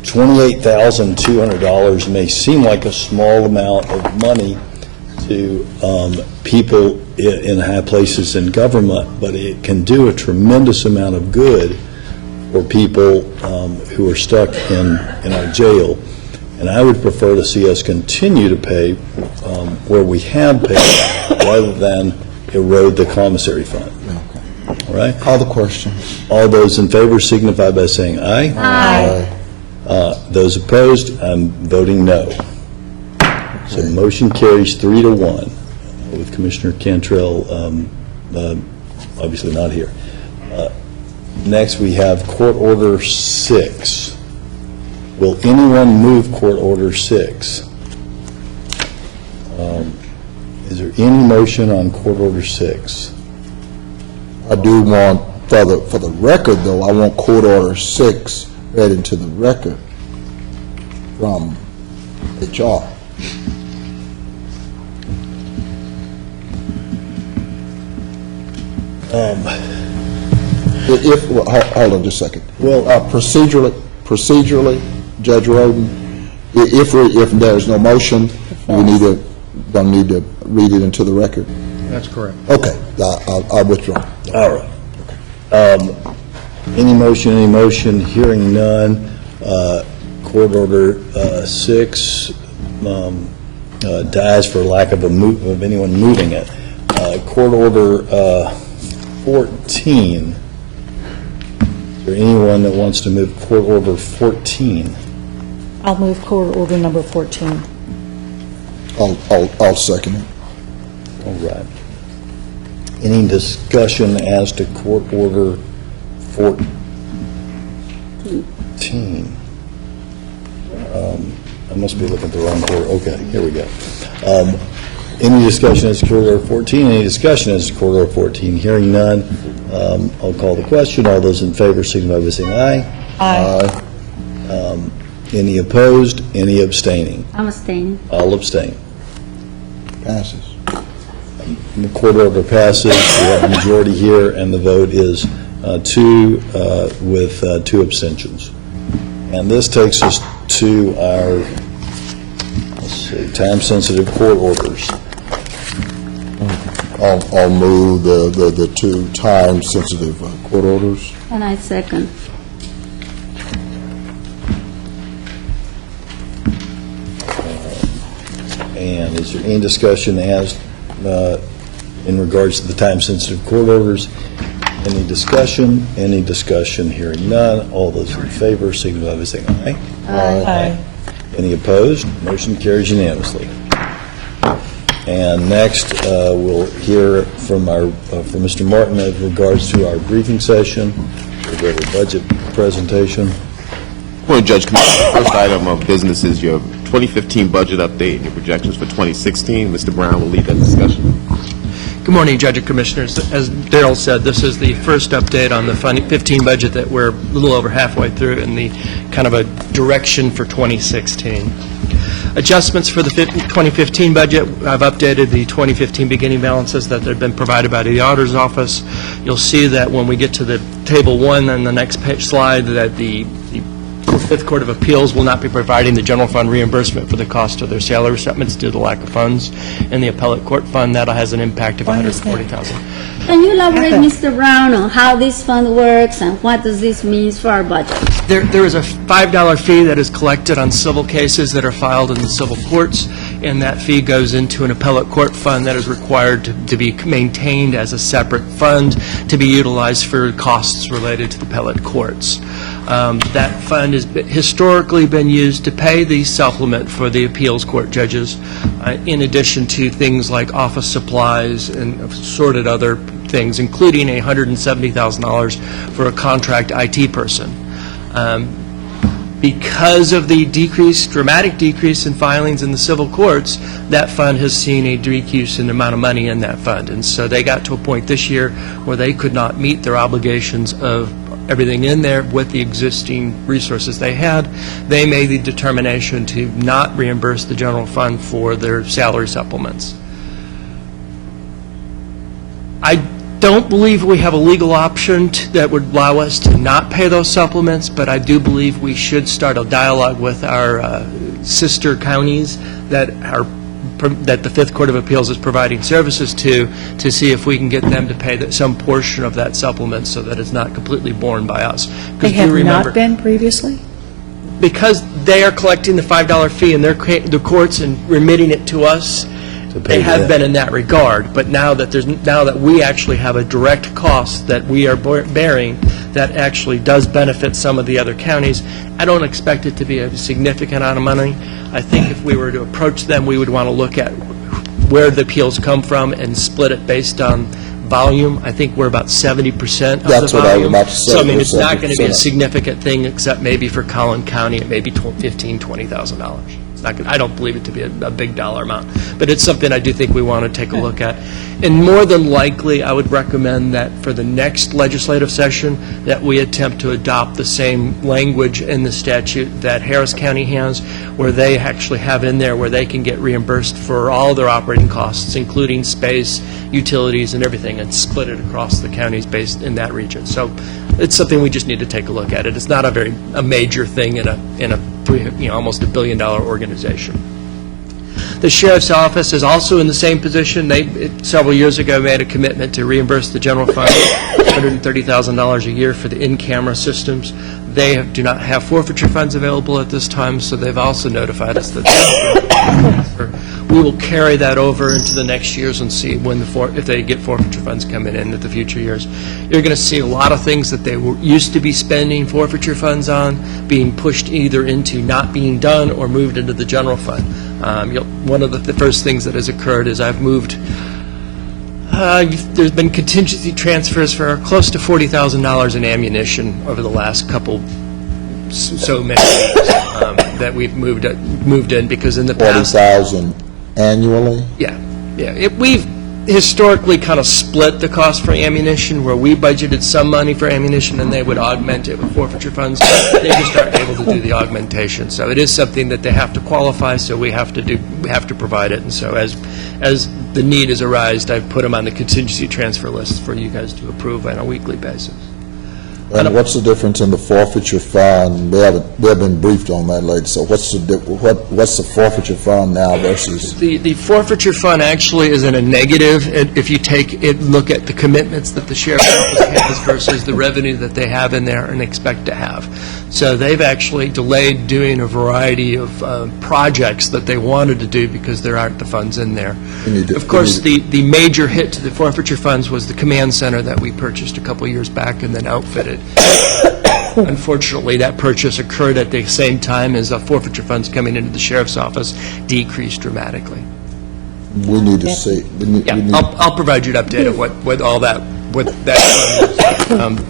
$28,200 may seem like a small amount of money to people in high places in government, but it can do a tremendous amount of good for people who are stuck in our jail. And I would prefer to see us continue to pay where we have paid rather than erode the commissary fund. All right? Call the question. All those in favor signify by saying aye. Aye. Those opposed, I'm voting no. So the motion carries 3-1 with Commissioner Cantrell obviously not here. Next, we have Court Order 6. Will anyone move Court Order 6? Is there any motion on Court Order 6? I do want, for the record, though, I want Court Order 6 read into the record from HR. Hold on just a second. Well, procedurally, Judge Roden, if there's no motion, we don't need to read it into the record. That's correct. Okay, I'll withdraw. All right. Any motion, hearing none. Court Order 6 dies for lack of anyone moving it. Court Order 14. Is there anyone that wants to move Court Order 14? I'll move Court Order number 14. I'll second it. All right. Any discussion as to Court Order 14? I must be looking at the wrong court. Okay, here we go. Any discussion as to Court Order 14? Any discussion as to Court Order 14? Hearing none, I'll call the question. All those in favor signify by saying aye. Aye. Any opposed? Any abstaining? I'm abstaining. All abstain. Passes. The court order passes. We have a majority here, and the vote is 2 with 2 abstentions. And this takes us to our, let's see, time-sensitive court orders. I'll move the 2 time-sensitive court orders. And I second. And is there any discussion as in regards to the time-sensitive court orders? Any discussion? Any discussion? Hearing none. All those in favor signify by saying aye. Aye. Any opposed? Motion carries unanimously. And next, we'll hear from from Mr. Martin in regards to our briefing session. We'll go to budget presentation. Morning, Judge Commissioner. First item of business is your 2015 budget update and your projections for 2016. Mr. Brown will lead that discussion. Good morning, Judge and Commissioners. As Darrell said, this is the first update on the 15 budget that we're a little over halfway through and the kind of a direction for 2016. Adjustments for the 2015 budget, I've updated the 2015 beginning balances that have been provided by the Auditor's Office. You'll see that when we get to the Table 1 on the next slide, that the Fifth Court of Appeals will not be providing the general fund reimbursement for the cost of their salary settlements due to the lack of funds. In the appellate court fund, that has an impact of $140,000. Can you elaborate, Mr. Brown, on how this fund works and what does this mean for our budget? There is a $5 fee that is collected on civil cases that are filed in the civil courts, and that fee goes into an appellate court fund that is required to be maintained as a separate fund to be utilized for costs related to the appellate courts. That fund has historically been used to pay the supplement for the appeals court judges, in addition to things like office supplies and assorted other things, including $170,000 for a contract IT person. Because of the dramatic decrease in filings in the civil courts, that fund has seen a decrease in the amount of money in that fund. And so they got to a point this year where they could not meet their obligations of everything in there with the existing resources they had. They made the determination to not reimburse the general fund for their salary supplements. I don't believe we have a legal option that would allow us to not pay those supplements, but I do believe we should start a dialogue with our sister counties that the Fifth Court of Appeals is providing services to see if we can get them to pay some portion of that supplement so that it's not completely borne by us. They have not been previously? Because they are collecting the $5 fee in the courts and remitting it to us, they have been in that regard. But now that we actually have a direct cost that we are bearing that actually does benefit some of the other counties, I don't expect it to be a significant amount of money. I think if we were to approach them, we would want to look at where the appeals come from and split it based on volume. I think we're about 70% of the volume. That's what I was about to say. So, I mean, it's not going to be a significant thing, except maybe for Collin County, it may be $15,000, $20,000. It's not I don't believe it to be a big dollar amount, but it's something I do think we want to take a look at. And more than likely, I would recommend that for the next legislative session, that we attempt to adopt the same language in the statute that Harris County has, where they actually have in there where they can get reimbursed for all their operating costs, including space, utilities, and everything, and split it across the counties based in that region. So it's something we just need to take a look at. It's not a major thing in a almost $1 billion organization. The Sheriff's Office is also in the same position. They, several years ago, made a commitment to reimburse the general fund $130,000 a year for the in-camera systems. They do not have forfeiture funds available at this time, so they've also notified us that we will carry that over into the next years and see when if they get forfeiture funds coming in the future years. You're going to see a lot of things that they used to be spending forfeiture funds on being pushed either into not being done or moved into the general fund. One of the first things that has occurred is I've moved. There's been contingency transfers for close to $40,000 in ammunition over the last couple so many weeks that we've moved in because in the past. 40,000 annually? Yeah. historically kind of split the cost for ammunition, where we budgeted some money for ammunition and they would augment it with forfeiture funds. They just aren't able to do the augmentation. So it is something that they have to qualify, so we have to provide it. And so as the need has arisen, I've put them on the contingency transfer list for you guys to approve on a weekly basis. And what's the difference in the forfeiture fund? We haven't been briefed on that lately, so what's the forfeiture fund now versus? The forfeiture fund actually is in a negative if you look at the commitments that the sheriff's office has versus the revenue that they have in there and expect to have. So they've actually delayed doing a variety of projects that they wanted to do because there aren't the funds in there. Of course, the major hit to the forfeiture funds was the command center that we purchased a couple years back and then outfitted. Unfortunately, that purchase occurred at the same time as the forfeiture funds coming into the sheriff's office decreased dramatically. We need to see. I'll provide you an update of what all that fund is.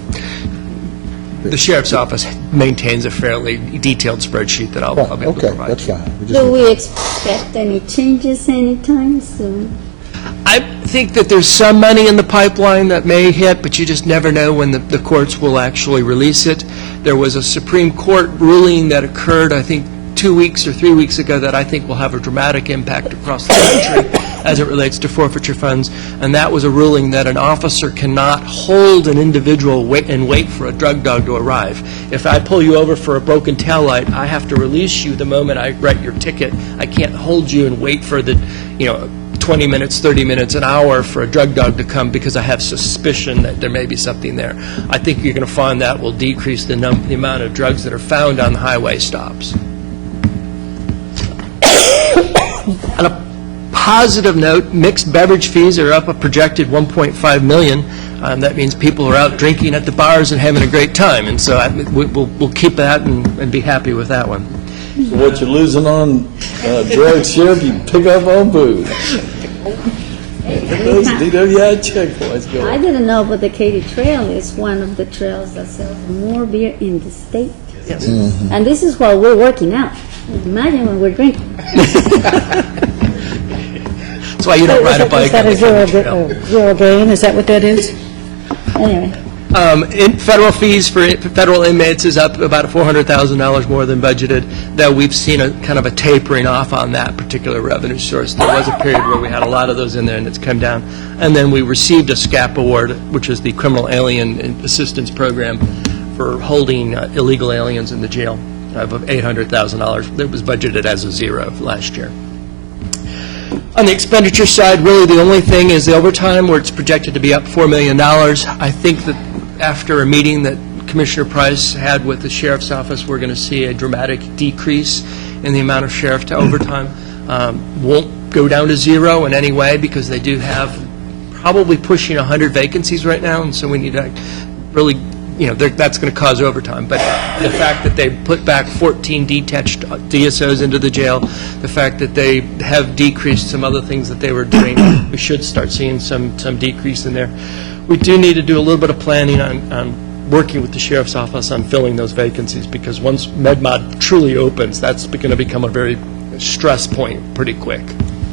The sheriff's office maintains a fairly detailed spreadsheet that I'll be able to provide. That's fine. Do we expect any changes anytime soon? I think that there's some money in the pipeline that may hit, but you just never know when the courts will actually release it. There was a Supreme Court ruling that occurred, I think, 2 weeks or 3 weeks ago that I think will have a dramatic impact across the country as it relates to forfeiture funds, and that was a ruling that an officer cannot hold an individual and wait for a drug dog to arrive. If I pull you over for a broken taillight, I have to release you the moment I write your ticket. I can't hold you and wait for 20 minutes, 30 minutes, an hour for a drug dog to come because I have suspicion that there may be something there. I think you're going to find that will decrease the amount of drugs that are found on the highway stops. On a positive note, mixed beverage fees are up a projected $1.5 million. That means people are out drinking at the bars and having a great time, and so we'll keep that and be happy with that one. So what you're losing on drugs, Sheriff, you pick up on booze. Those DWI checkpoints go. I didn't know, but the Katy Trail is one of the trails that sells more beer in the state. Yes. Mm-hmm. And this is while we're working out. Imagine when we're drinking. That's why you don't ride a bike. Is that a zero gain? Is that what that is? Anyway. Federal fees for federal inmates is up about $400,000 more than budgeted, though we've seen a kind of a tapering off on that particular revenue source. There was a period where we had a lot of those in there, and it's come down. And then we received a SCAP award, which is the Criminal Alien Assistance Program for holding illegal aliens in the jail, of $800,000. That was budgeted as a zero last year. On the expenditure side, really the only thing is the overtime, where it's projected to be up $4 million. I think that after a meeting that Commissioner Price had with the Sheriff's Office, we're going to see a dramatic decrease in the amount of sheriff to overtime. Won't go down to zero in any way because they do have probably pushing 100 vacancies right now, and so we need to really, that's going to cause overtime. But the fact that they put back 14 detached DSOs into the jail, the fact that they have decreased some other things that they were doing, we should start seeing some decrease in there. We do need to do a little bit of planning on working with the Sheriff's Office on filling those vacancies, because once MedMod truly opens, that's going to become a very stress point pretty quick.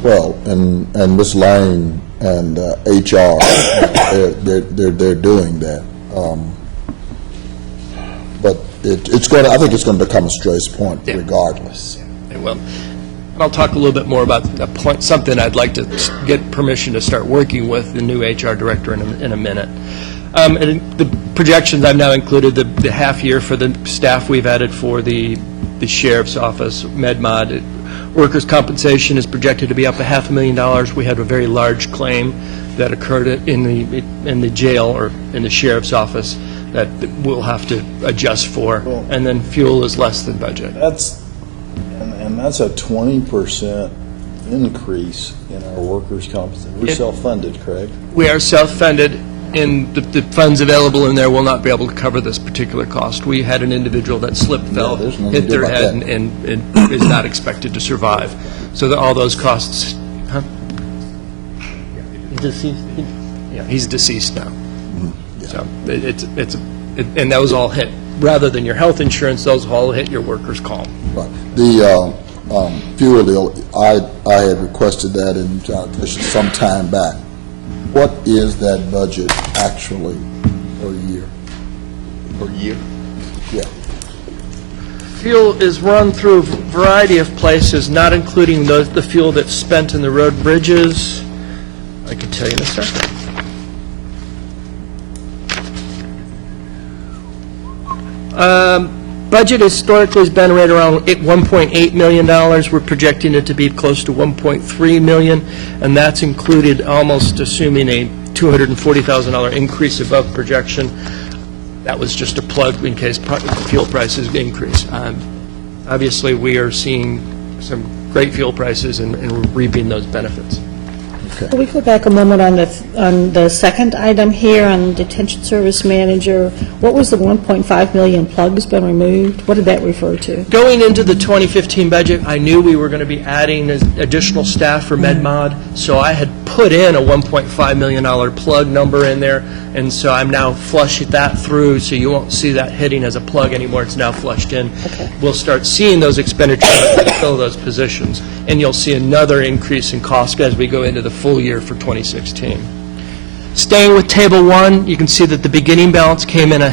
Well, and Ms. Lane and HR, they're doing that. But it's going to, I think it's going to become a stress point regardless. It will. And I'll talk a little bit more about something I'd like to get permission to start working with the new HR director in a minute. And the projections I've now included, the half year for the staff we've added for the Sheriff's Office, MedMod. Workers' compensation is projected to be up $500,000. We had a very large claim that occurred in the jail or in the Sheriff's Office that we'll have to adjust for. And then fuel is less than budget. That's a 20% increase in our workers' compensation. We're self-funded, correct? We are self-funded, and the funds available in there will not be able to cover this particular cost. We had an individual that slipped, fell, hit their head, and is not expected to survive. So all those costs, he's deceased now. So and those all hit, rather than your health insurance, those all hit your workers' comp. Right. The fuel deal, I had requested that in some time back, what is that budget actually per year? Per year? Yeah. Fuel is run through a variety of places, not including the fuel that's spent in the road bridges. I can tell you in a second. Budget historically has been right around $1.8 million. We're projecting it to be close to $1.3 million, and that's included almost assuming a $240,000 increase above projection. That was just a plug in case fuel prices increase. Obviously, we are seeing some great fuel prices and reaping those benefits. Can we go back a moment on the second item here on detention service manager? What was the 1.5 million plug has been removed? What did that refer to? Going into the 2015 budget, I knew we were going to be adding additional staff for MedMod, so I had put in a $1.5 million plug number in there, and so I'm now flushing that through, so you won't see that hitting as a plug anymore. It's now flushed in. Okay. We'll start seeing those expenditures to fill those positions, and you'll see another increase in cost as we go into the full year for 2016. Staying with Table 1, you can see that the beginning balance came in a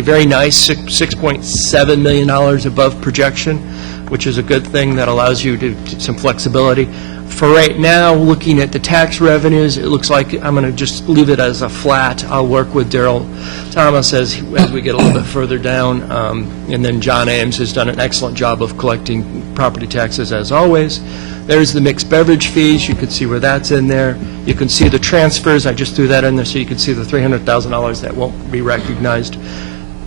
very nice $6.7 million above projection, which is a good thing that allows you to some flexibility. For right now, looking at the tax revenues, it looks like I'm going to just leave it as a flat. I'll work with Daryl Thomas as we get a little bit further down, and then John Ames has done an excellent job of collecting property taxes as always. There's the mixed beverage fees. You can see where that's in there. You can see the transfers. I just threw that in there so you can see the $300,000 that won't be recognized.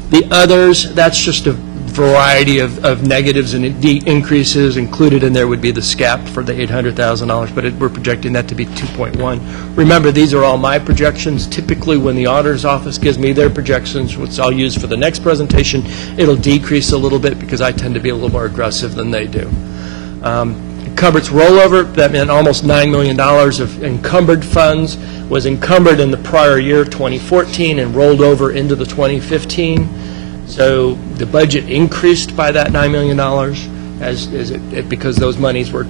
The others, that's just a variety of negatives and increases. Included in there would be the SCAP for the $800,000, but we're projecting that to be 2.1. Remember, these are all my projections. Typically, when the auditor's office gives me their projections, which I'll use for the next presentation, it'll decrease a little bit because I tend to be a little more aggressive than they do. Encumbrance rollover, that meant almost $9 million of encumbered funds was encumbered in the prior year, 2014, and rolled over into the 2015. So the budget increased by that $9 million because those monies were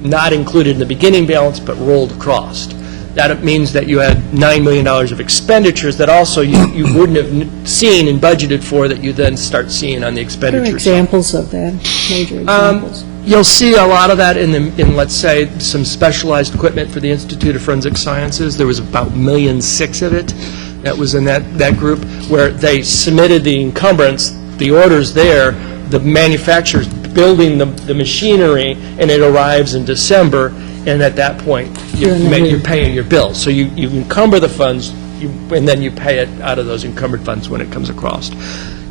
not included in the beginning balance but rolled across. That means that you had $9 million of expenditures that also you wouldn't have seen and budgeted for that you then start seeing on the expenditure side. Examples of that, major examples. You'll see a lot of that in, let's say, some specialized equipment for the Institute of Forensic Sciences. There was about $1.6 million of it that was in that group, where they submitted the encumbrance, the orders there, the manufacturer's building the machinery, and it arrives in December, and at that point, you're paying your bill. So you encumber the funds, and then you pay it out of those encumbered funds when it comes across.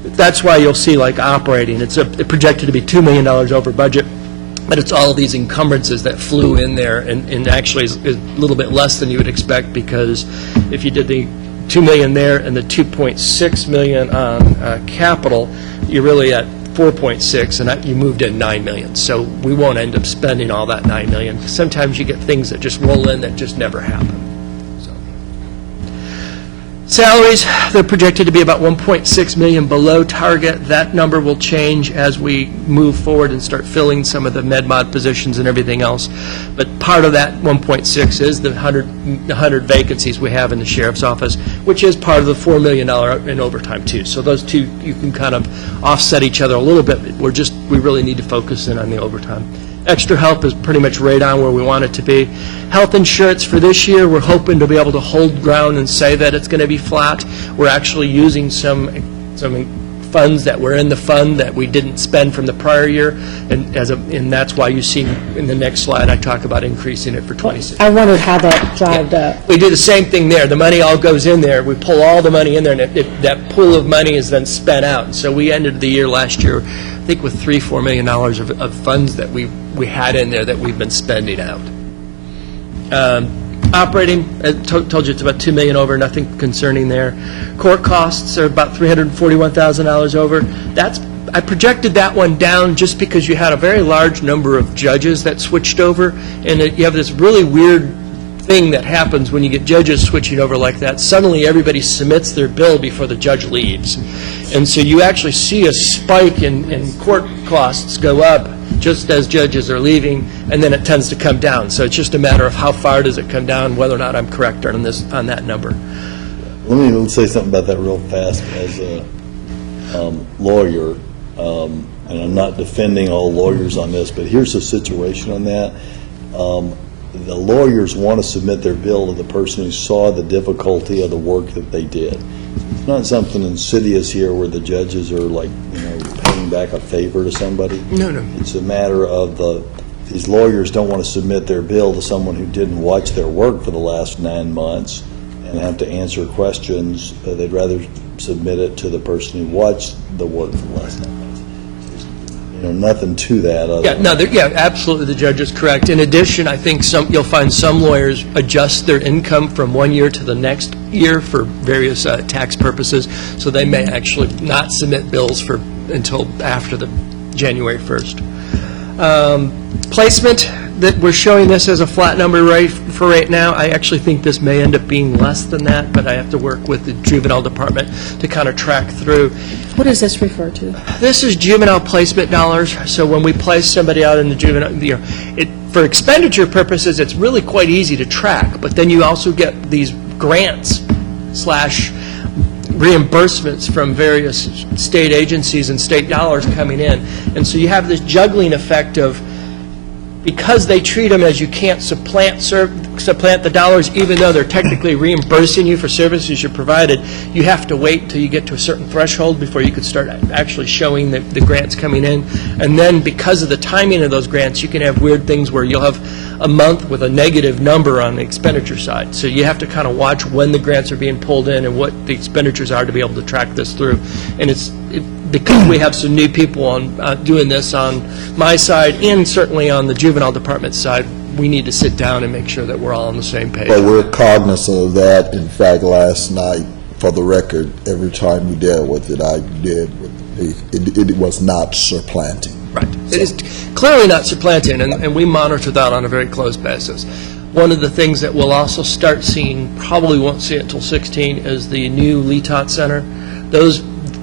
That's why you'll see, like, operating, it's projected to be $2 million over budget, but it's all of these encumbrances that flew in there, and actually is a little bit less than you would expect, because if you did the $2 million there and the $2.6 million on capital, you're really at 4.6, and you moved in $9 million. So we won't end up spending all that $9 million. Sometimes you get things that just roll in that just never happen. Salaries, they're projected to be about $1.6 million below target. That number will change as we move forward and start filling some of the MedMod positions and everything else. But part of that 1.6 is the 100 vacancies we have in the sheriff's office, which is part of the $4 million in overtime too. So those two, you can kind of offset each other a little bit. We really need to focus in on the overtime. Extra help is pretty much right on where we want it to be. Health insurance for this year, we're hoping to be able to hold ground and say that it's going to be flat. We're actually using some funds that were in the fund that we didn't spend from the prior year, and that's why you see in the next slide I talk about increasing it for 26. I wondered how that jived up. We do the same thing there. The money all goes in there. We pull all the money in there, and that pool of money is then spent out. And so we ended the year last year, I think, with $3-4 million of funds that we had in there that we've been spending out. Operating, I told you it's about $2 million over, nothing concerning there. Court costs are about $341,000 over. I projected that one down just because you had a very large number of judges that switched over, and you have this really weird thing that happens when you get judges switching over like that. Suddenly everybody submits their bill before the judge leaves. And so you actually see a spike in court costs go up just as judges are leaving, and then it tends to come down. So it's just a matter of how far does it come down, whether or not I'm correct on that number. Let me say something about that real fast. As a lawyer, and I'm not defending all lawyers on this, but here's the situation on that. The lawyers want to submit their bill to the person who saw the difficulty of the work that they did. It's not something insidious here where the judges are like, paying back a favor to somebody. No. It's a matter of these lawyers don't want to submit their bill to someone who didn't watch their work for the last 9 months and have to answer questions. They'd rather submit it to the person who watched the work for the last 9 months. Nothing to that. Absolutely, the judge is correct. In addition, I think you'll find some lawyers adjust their income from one year to the next year for various tax purposes, so they may actually not submit bills until after the January 1st. Placement, that we're showing this as a flat number for right now. I actually think this may end up being less than that, but I have to work with the juvenile department to kind of track through. What does this refer to? This is juvenile placement dollars. So when we place somebody out in the juvenile, for expenditure purposes, it's really quite easy to track. But then you also get these grants / reimbursements from various state agencies and state dollars coming in. And so you have this juggling effect of, because they treat them as you can't supplant the dollars, even though they're technically reimbursing you for services you provided, you have to wait until you get to a certain threshold before you could start actually showing the grants coming in. And then because of the timing of those grants, you can have weird things where you'll have a month with a negative number on the expenditure side. So you have to kind of watch when the grants are being pulled in and what the expenditures are to be able to track this through. And because we have some new people on doing this on my side and certainly on the juvenile department side, we need to sit down and make sure that we're all on the same page. But we're cognizant of that. In fact, last night, for the record, every time we dealt with it, I did with it was not supplanting. Right. So. It is clearly not supplanting, and we monitor that on a very close basis. One of the things that we'll also start seeing, probably won't see it until 16, is the new LETOT Center.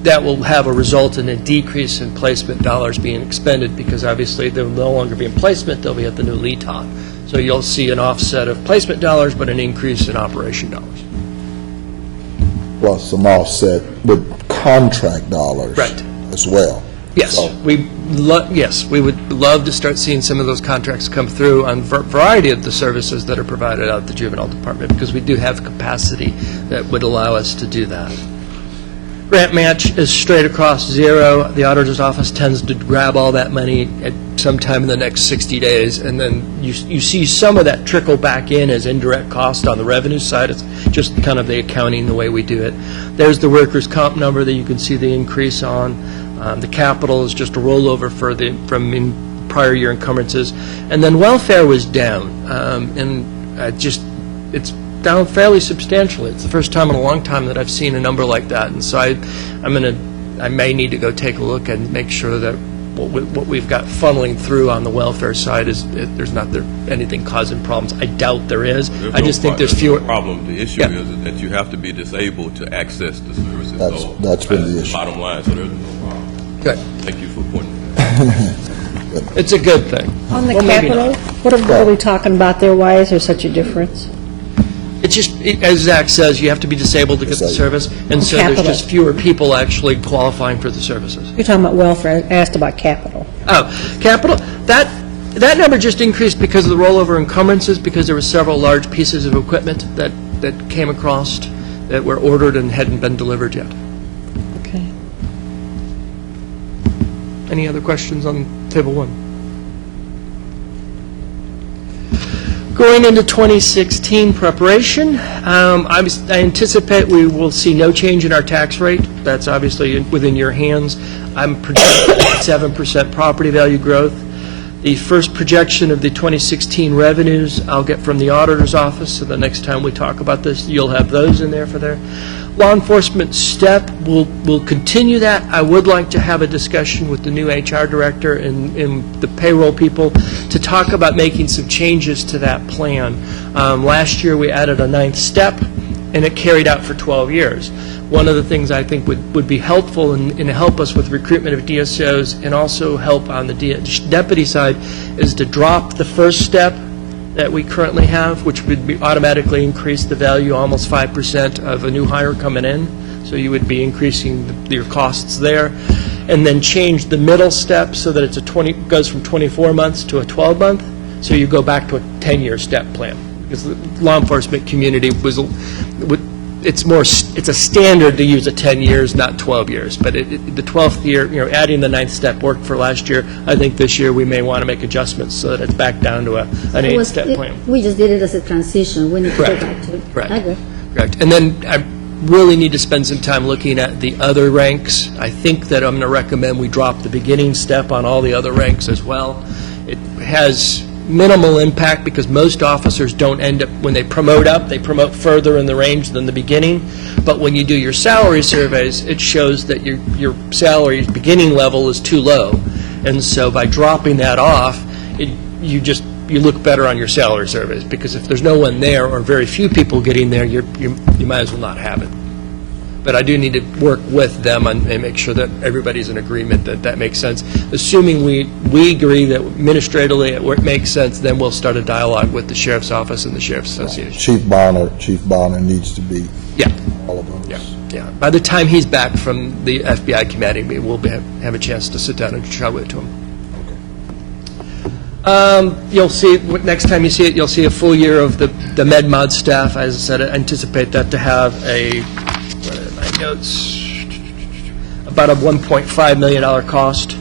That will have a result in a decrease in placement dollars being expended, because obviously they'll no longer be in placement, they'll be at the new LETOT. So you'll see an offset of placement dollars, but an increase in operation dollars. Plus some offset with contract dollars as well. Yes, so. we would love to start seeing some of those contracts come through on a variety of the services that are provided out at the juvenile department, because we do have capacity that would allow us to do that. Grant match is straight across zero. The auditor's office tends to grab all that money at some time in the next 60 days, and then you see some of that trickle back in as indirect cost on the revenue side. It's just kind of the accounting, the way we do it. There's the workers' comp number that you can see the increase on. The capital is just a rollover from prior year encumbrances. And then welfare was down, it's down fairly substantially. It's the first time in a long time that I've seen a number like that, and so I may need to go take a look and make sure that what we've got funneling through on the welfare side is there's not anything causing problems. I doubt there is. I just think there's fewer. Problem. The issue is that you have to be disabled to access the services. That's been the issue. Bottom line, so there's no problem. Good. Thank you for pointing. It's a good thing. On the capital, what are we talking about there? Why is there such a difference? It's just, as Zach says, you have to be disabled to get the service, and so there's just fewer people actually qualifying for the services. You're talking about welfare. I asked about capital. Oh, capital, that number just increased because of the rollover encumbrances, because there were several large pieces of equipment that came across that were ordered and hadn't been delivered yet. Okay. Any other questions on Table 1? Going into 2016 preparation, I anticipate we will see no change in our tax rate. That's obviously within your hands. I'm projecting 7% property value growth. The first projection of the 2016 revenues I'll get from the auditor's office, so the next time we talk about this, you'll have those in there for there. Law enforcement step, we'll continue that. I would like to have a discussion with the new HR director and the payroll people to talk about making some changes to that plan. Last year we added a 9th step, and it carried out for 12 years. One of the things I think would be helpful and help us with recruitment of DSOs and also help on the deputy side is to drop the first step that we currently have, which would be automatically increase the value almost 5% of a new hire coming in. So you would be increasing your costs there. And then change the middle step so that it's goes from 24 months to a 12-month. So you go back to a 10-year step plan. Because the law enforcement community it's a standard to use 10 years, not 12 years. But the 12th year, adding the 9th step worked for last year. I think this year we may want to make adjustments so that it's back down to an 8-step plan. We just did it as a transition. We need to go Correct. back to it. Correct. I agree. Correct. And then I really need to spend some time looking at the other ranks. I think that I'm going to recommend we drop the beginning step on all the other ranks as well. It has minimal impact because most officers don't end up, when they promote up, they promote further in the range than the beginning. But when you do your salary surveys, it shows that your salary beginning level is too low. And so by dropping that off, you look better on your salary surveys, because if there's no one there or very few people getting there, you might as well not have it. But I do need to work with them and make sure that everybody's in agreement that makes sense. Assuming we agree that administratively it makes sense, then we'll start a dialogue with the Sheriff's Office and the Sheriff's Association. Chief Bonner needs to be all of those. Yeah. By the time he's back from the FBI committee, we will have a chance to sit down and show it to him. You'll see, next time you see it, you'll see a full year of the MedMod staff. As I said, I anticipate that to have what are my notes, about a $1.5 million cost.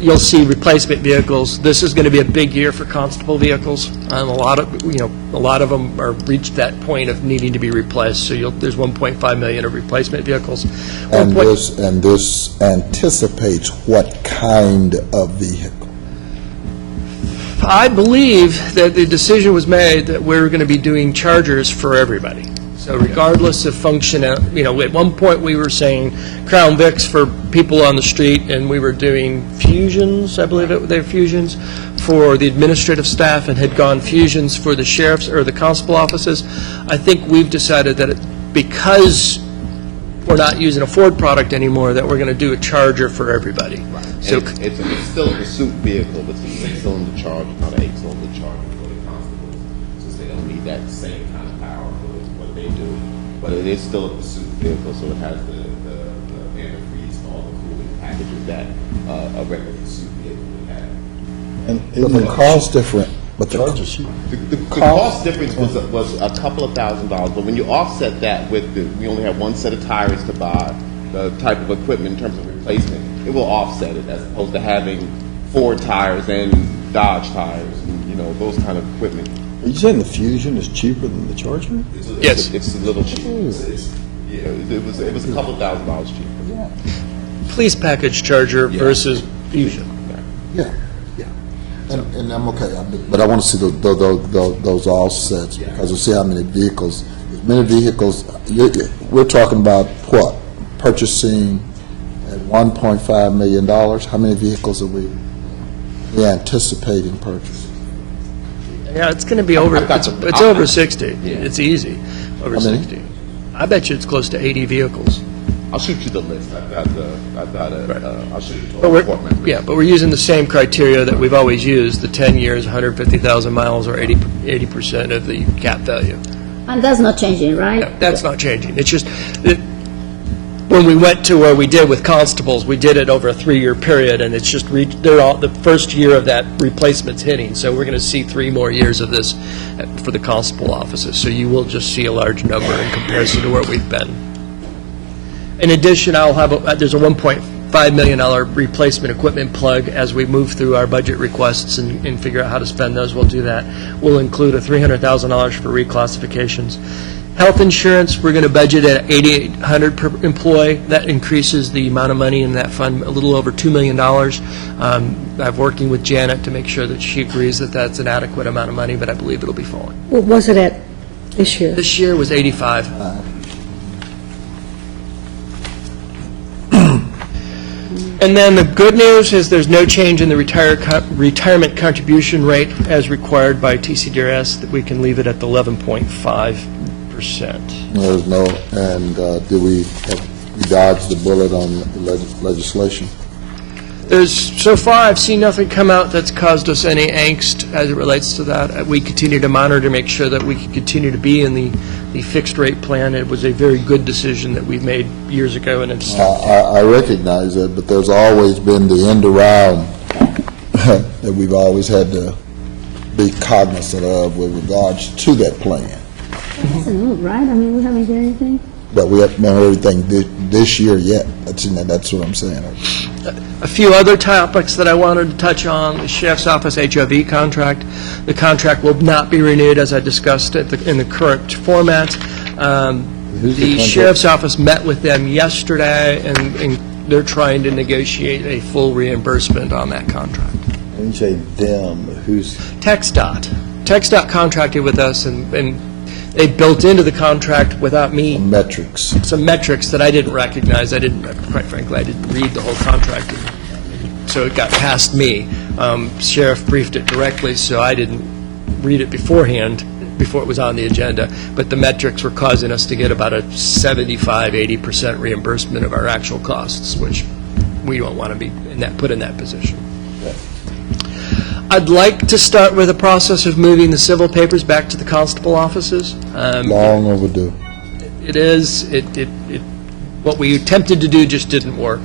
You'll see replacement vehicles. This is going to be a big year for constable vehicles. A lot of them are reached that point of needing to be replaced. So there's $1.5 million of replacement vehicles. And this anticipates what kind of vehicle? I believe that the decision was made that we're going to be doing chargers for everybody. So regardless of function, at one point we were saying Crown Vics for people on the street, and we were doing Fusions, I believe they were Fusions, for the administrative staff, and had gone Fusions for the sheriff's or the constable offices. I think we've decided that because we're not using a Ford product anymore, that we're going to do a charger for everybody. So It's still a pursuit vehicle, but it's a 6-cylinder charger, not an 8-cylinder charger for the constables, since they don't need that same kind of power for what they do. But it is still a pursuit vehicle, so it has the antifreeze and all the cooling packages that a regular pursuit vehicle would have. And the cost different, but The cost difference was a couple of $1,000s, but when you offset that with we only have one set of tires to buy, the type of equipment in terms of replacement, it will offset it, as opposed to having Ford tires and Dodge tires, and, those kind of equipment. Are you saying the Fusion is cheaper than the Charger? Yes. It's a little cheaper. It was a couple of $1,000s cheaper. police package charger versus Fusion. Yeah. And I'm okay, but I want to see those offsets, because you see how many vehicles, we're talking about what? Purchasing at $1.5 million? How many vehicles are we anticipating purchasing? Yeah, it's going to be over, it's over 60. It's easy, over How many? 60. I bet you it's close to 80 vehicles. I'll shoot you the list. I'll shoot you But the but we're using the same criteria that we've always used, the 10 years, 150,000 miles, or 80% of the cap value. And that's not changing, right? That's not changing. It's just, when we went to where we did with constables, we did it over a 3-year period, and it's just, the first year of that replacement's hitting, so we're going to see 3 more years of this for the constable offices, so you will just see a large number in comparison to where we've been. In addition, there's a $1.5 million replacement equipment plug as we move through our budget requests and figure out how to spend those. We'll do that. We'll include a $300,000 for reclassifications. Health insurance, we're going to budget at $8,800 per employee. That increases the amount of money in that fund a little over $2 million. I'm working with Janet to make sure that she agrees that that's an adequate amount of money, but I believe it'll be fine. What was it at this year? This year was 85. And then the good news is there's no change in the retirement contribution rate as required by TCDRS, that we can leave it at the 11.5%. 80%. There's no, and did we dodge the bullet on the legislation? So far, I've seen nothing come out that's caused us any angst as it relates to that. We continue to monitor to make sure that we can continue to be in the fixed-rate plan. It was a very good decision that we made years ago, and it's... I recognize that, but there's always been the end around that we've always had to be cognizant of with regards to that plan. It hasn't moved, right? I mean, we haven't done anything. But we haven't done everything this year yet. That's what I'm saying. A few other topics that I wanted to touch on: the Sheriff's Office HOV contract. The contract will not be renewed, as I discussed in the current format. The Sheriff's Office met with them yesterday, and they're trying to negotiate a full reimbursement on that contract. When you say them, who's? TxDOT. TxDOT contracted with us, and they built into the contract without me some metrics that I didn't recognize. Quite frankly, I didn't read the whole contract, so it got past me. Sheriff briefed it directly, so I didn't read it beforehand, before it was on the agenda. But the metrics were causing us to get about a 75–80% reimbursement of our actual costs, which we don't want to be put in that position. I'd like to start with a process of moving the civil papers back to the constable offices. Long overdue. It is. What we attempted to do just didn't work.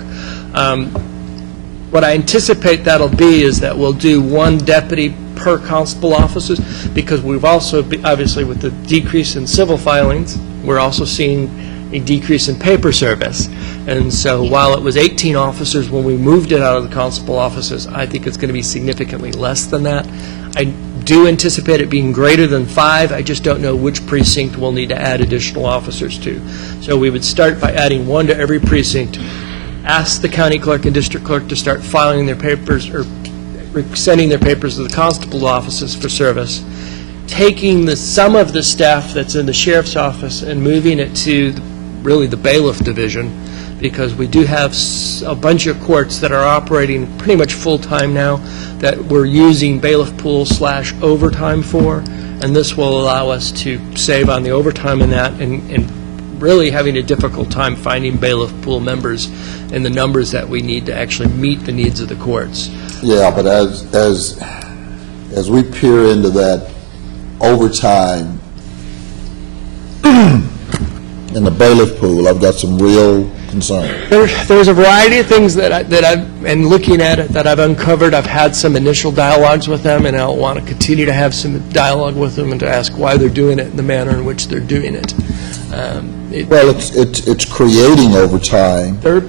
What I anticipate that'll be is that we'll do one deputy per constable offices, because we've also, obviously with the decrease in civil filings, we're also seeing a decrease in paper service. And so while it was 18 officers when we moved it out of the constable offices, I think it's going to be significantly less than that. I do anticipate it being greater than 5. I just don't know which precinct we'll need to add additional officers to. So we would start by adding 1 to every precinct, ask the county clerk and district clerk to start filing their papers or sending their papers to the constable offices for service, taking some of the staff that's in the sheriff's office and moving it to really the bailiff division, because we do have a bunch of courts that are operating pretty much full-time now that we're using bailiff pool / overtime for, and this will allow us to save on the overtime in that, and really having a difficult time finding bailiff pool members in the numbers that we need to actually meet the needs of the courts. Yeah, but as we peer into that overtime in the bailiff pool, I've got some real concern. There's a variety of things that I've, and looking at it, that I've uncovered. I've had some initial dialogues with them, and I'll want to continue to have some dialogue with them and to ask why they're doing it in the manner in which they're doing it. Well, it's creating overtime. There's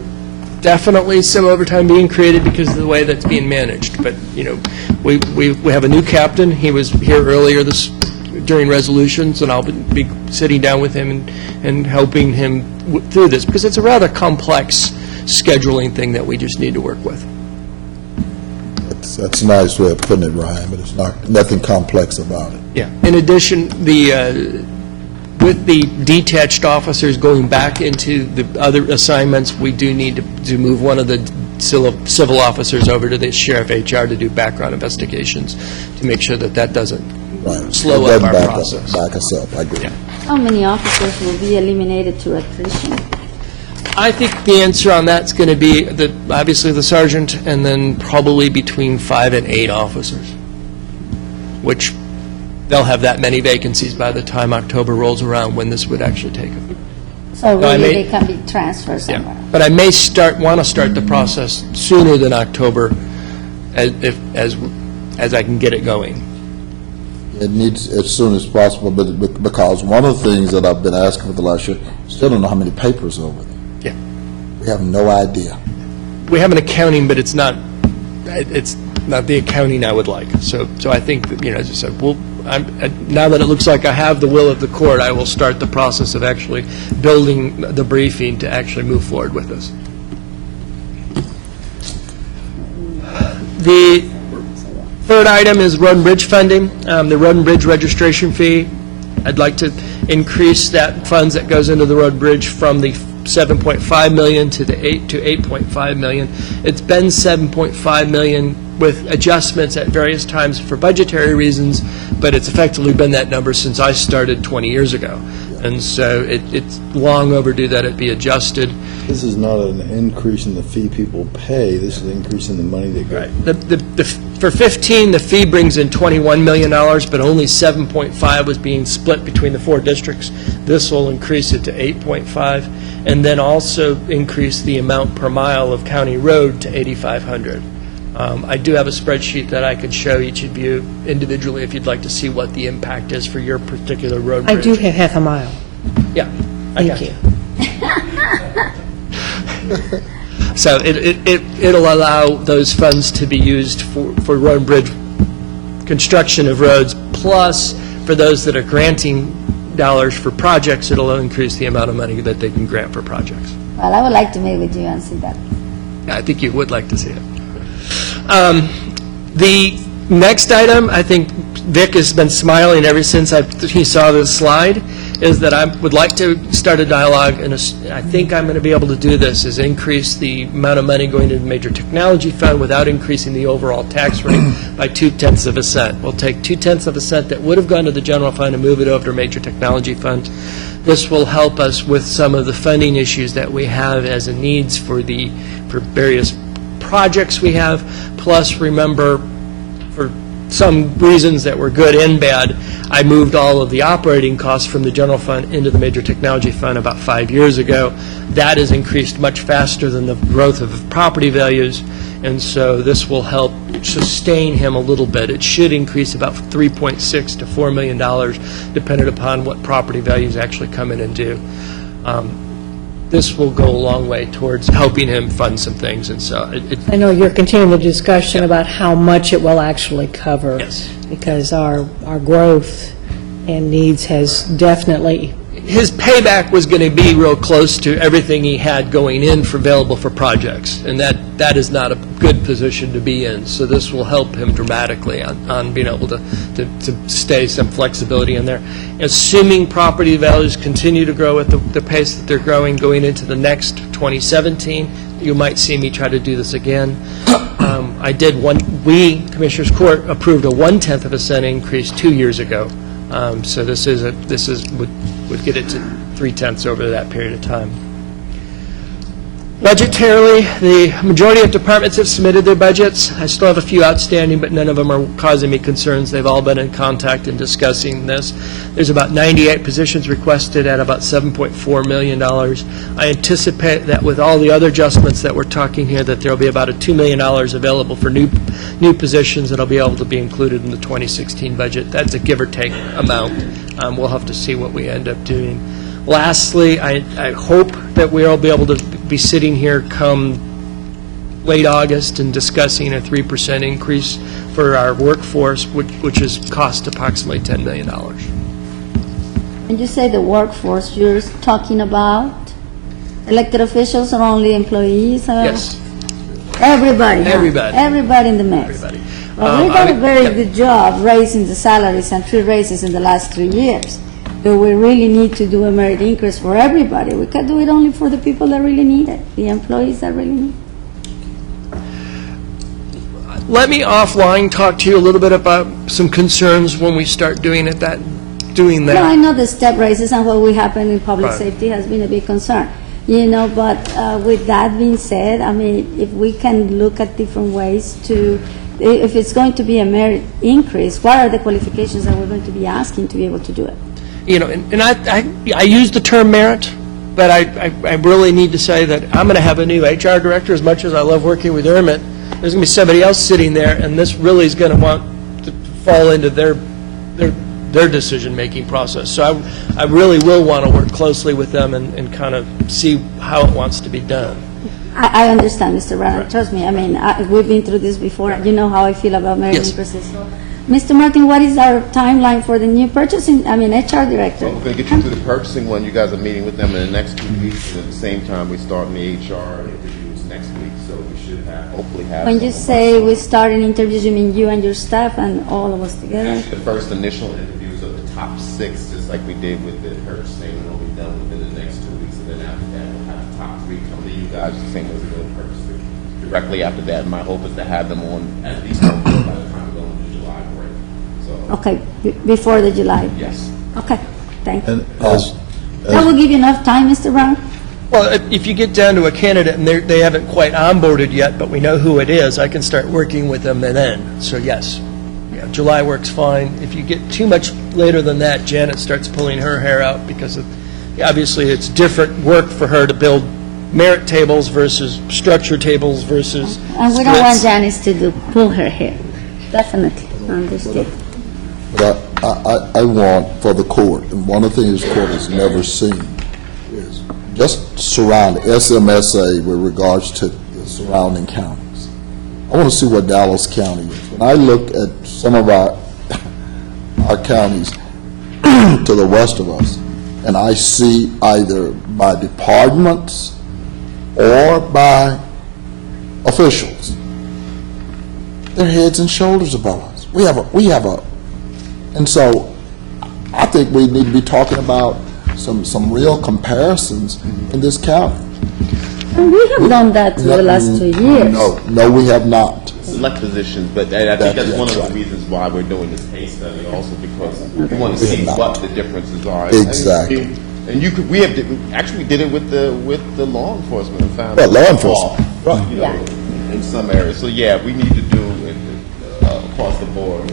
definitely some overtime being created because of the way that's being managed. But, you know, we have a new captain. He was here earlier during resolutions, and I'll be sitting down with him and helping him through this, because it's a rather complex scheduling thing that we just need to work with. That's a nice way of putting it, Ryan, but it's nothing complex about it. Yeah. In addition, with the detached officers going back into the other assignments, we do need to move one of the civil officers over to the sheriff HR to do background investigations to make sure that doesn't slow up our process. Back us up, I agree. Yeah. How many officers will be eliminated to attrition? I think the answer on that's going to be obviously the sergeant, and then probably between 5 and 8 officers, which they'll have that many vacancies by the time October rolls around, when this would actually take them. So really they can be transferred somewhere? Yeah. But I may want to start the process sooner than October, as I can get it going. It needs as soon as possible, but because one of the things that I've been asking for the last year, still don't know how many papers are over there. Yeah. We have no idea. We have an accounting, but it's not the accounting I would like. So I think that, as I said, now that it looks like I have the will of the court, I will start the process of actually building the briefing to actually move forward with this. The third item is road and bridge funding. The road and bridge registration fee, I'd like to increase that funds that goes into the road and bridge from the $7.5 million to 8.5 million. It's been $7.5 million with adjustments at various times for budgetary reasons, but it's effectively been that number since I started 20 years ago. And so it's long overdue that it be adjusted. This is not an increase in the fee people pay, this is an increase in the money they get. For 15, the fee brings in $21 million, but only 7.5 was being split between the 4 districts. This will increase it to 8.5, and then also increase the amount per mile of county road to 8,500. I do have a spreadsheet that I could show each of you individually if you'd like to see what the impact is for your particular road I bridge. do have half a mile. Yeah. I got Thank you. So it'll allow those funds to be used for road and bridge construction of roads, plus for those that are granting dollars for projects, it'll increase the amount of money that they can grant for projects. Well, I would like to meet with you and see that. I think you would like to see it. The next item, I think Vic has been smiling ever since he saw this slide, is that I would like to start a dialogue, and I think I'm going to be able to do this, is increase the amount of money going to the Major Technology Fund without increasing the overall tax rate by 0.2 of a cent. We'll take 0.2 of a cent that would have gone to the general fund and move it over to Major Technology Fund. This will help us with some of the funding issues that we have as a needs for various projects we have. Plus, remember, for some reasons that were good and bad, I moved all of the operating costs from the general fund into the Major Technology Fund about 5 years ago. That has increased much faster than the growth of property values, and so this will help sustain him a little bit. It should increase about $3.6 to $4 million, depending upon what property values actually come in and do. This will go a long way towards helping him fund some things, and so I know you're continuing the discussion about how much it will actually cover. Yes. Because our growth and needs has definitely... His payback was going to be real close to everything he had going in for available for projects, and that is not a good position to be in. So this will help him dramatically on being able to stay some flexibility in there. Assuming property values continue to grow at the pace that they're growing going into the next 2017, you might see me try to do this again. We, Commissioners Court, approved a 0.1 of a cent increase 2 years ago. So this would get it to 0.3 over that period of time. Budgetarily, the majority of departments have submitted their budgets. I still have a few outstanding, but none of them are causing me concerns. They've all been in contact and discussing this. There's about 98 positions requested at about $7.4 million. I anticipate that with all the other adjustments that we're talking here, that there'll be about $2 million available for new positions that'll be able to be included in the 2016 budget. That's a give or take amount. We'll have to see what we end up doing. Lastly, I hope that we'll be able to be sitting here come late August and discussing a 3% increase for our workforce, which has cost approximately $10 million. When you say the workforce, you're talking about elected officials or only employees? Yes. Everybody? Huh? Everybody. Everybody in the mix? Everybody. Well, we done a very good job raising the salaries and 3 raises in the last 3 years. Do we really need to do a merit increase for everybody? We can do it only for the people that really need it, the employees that really need it. Let me offline talk to you a little bit about some concerns when we start doing that. No, I know the step raises and what will happen in public Right. safety has been a big concern. But with that being said, I mean, if we can look at different ways to, if it's going to be a merit increase, what are the qualifications that we're going to be asking to be able to do it? And I use the term merit, but I really need to say that I'm going to have a new HR director. As much as I love working with Ermit, there's going to be somebody else sitting there, and this really is going to want to fall into their decision-making process. So I really will want to work closely with them and kind of see how it wants to be done. I understand, Mr. Brown. Trust me, I mean, we've been through this before. You know how I feel about merit Yes. increases. So, Mr. Martin, what is our timeline for the new purchasing, HR director? Well, we're going to get you to the purchasing one. You guys are meeting with them in the next 2 weeks, and at the same time, we start in the HR interviews next week, so we should hopefully have... When you say we start in interviews, you mean you and your staff and all of us together? Actually, the first initial interviews of the top 6, just like we did with the purchasing, will be done within the next 2 weeks, and then after that, we'll have the top 3 come to you guys, the same as we did with purchasing. Directly after that, my hope is to have them on at least by the time we go into July break. So, Okay, before the July? yes. Okay, thank you. And as That will give you enough time, Mr. Brown? Well, if you get down to a candidate and they haven't quite onboarded yet, but we know who it is, I can start working with them then. So yes, yeah, July works fine. If you get too much later than that, Janet starts pulling her hair out because obviously it's different work for her to build merit tables versus structure tables versus And we don't want splits. Janice to pull her hair. Definitely, understood. But I want for the court, and one of the things the court has never seen is just surround SMSA with regards to the surrounding counties. I want to see what Dallas County is. When I look at some of our counties to the west of us, and I see either by departments or by officials, they're heads and shoulders above us. We have a, and so I think we need to be talking about some real comparisons in this county. And we have done that for the last 2 years. No, we have not. Select positions, but I think that's one of the reasons why we're doing this case study, also because we want to see what the differences are. Exactly. And you could, we did it with the law enforcement and found. Well, law enforcement, right. You know, in some areas. So yeah, we need to do across the board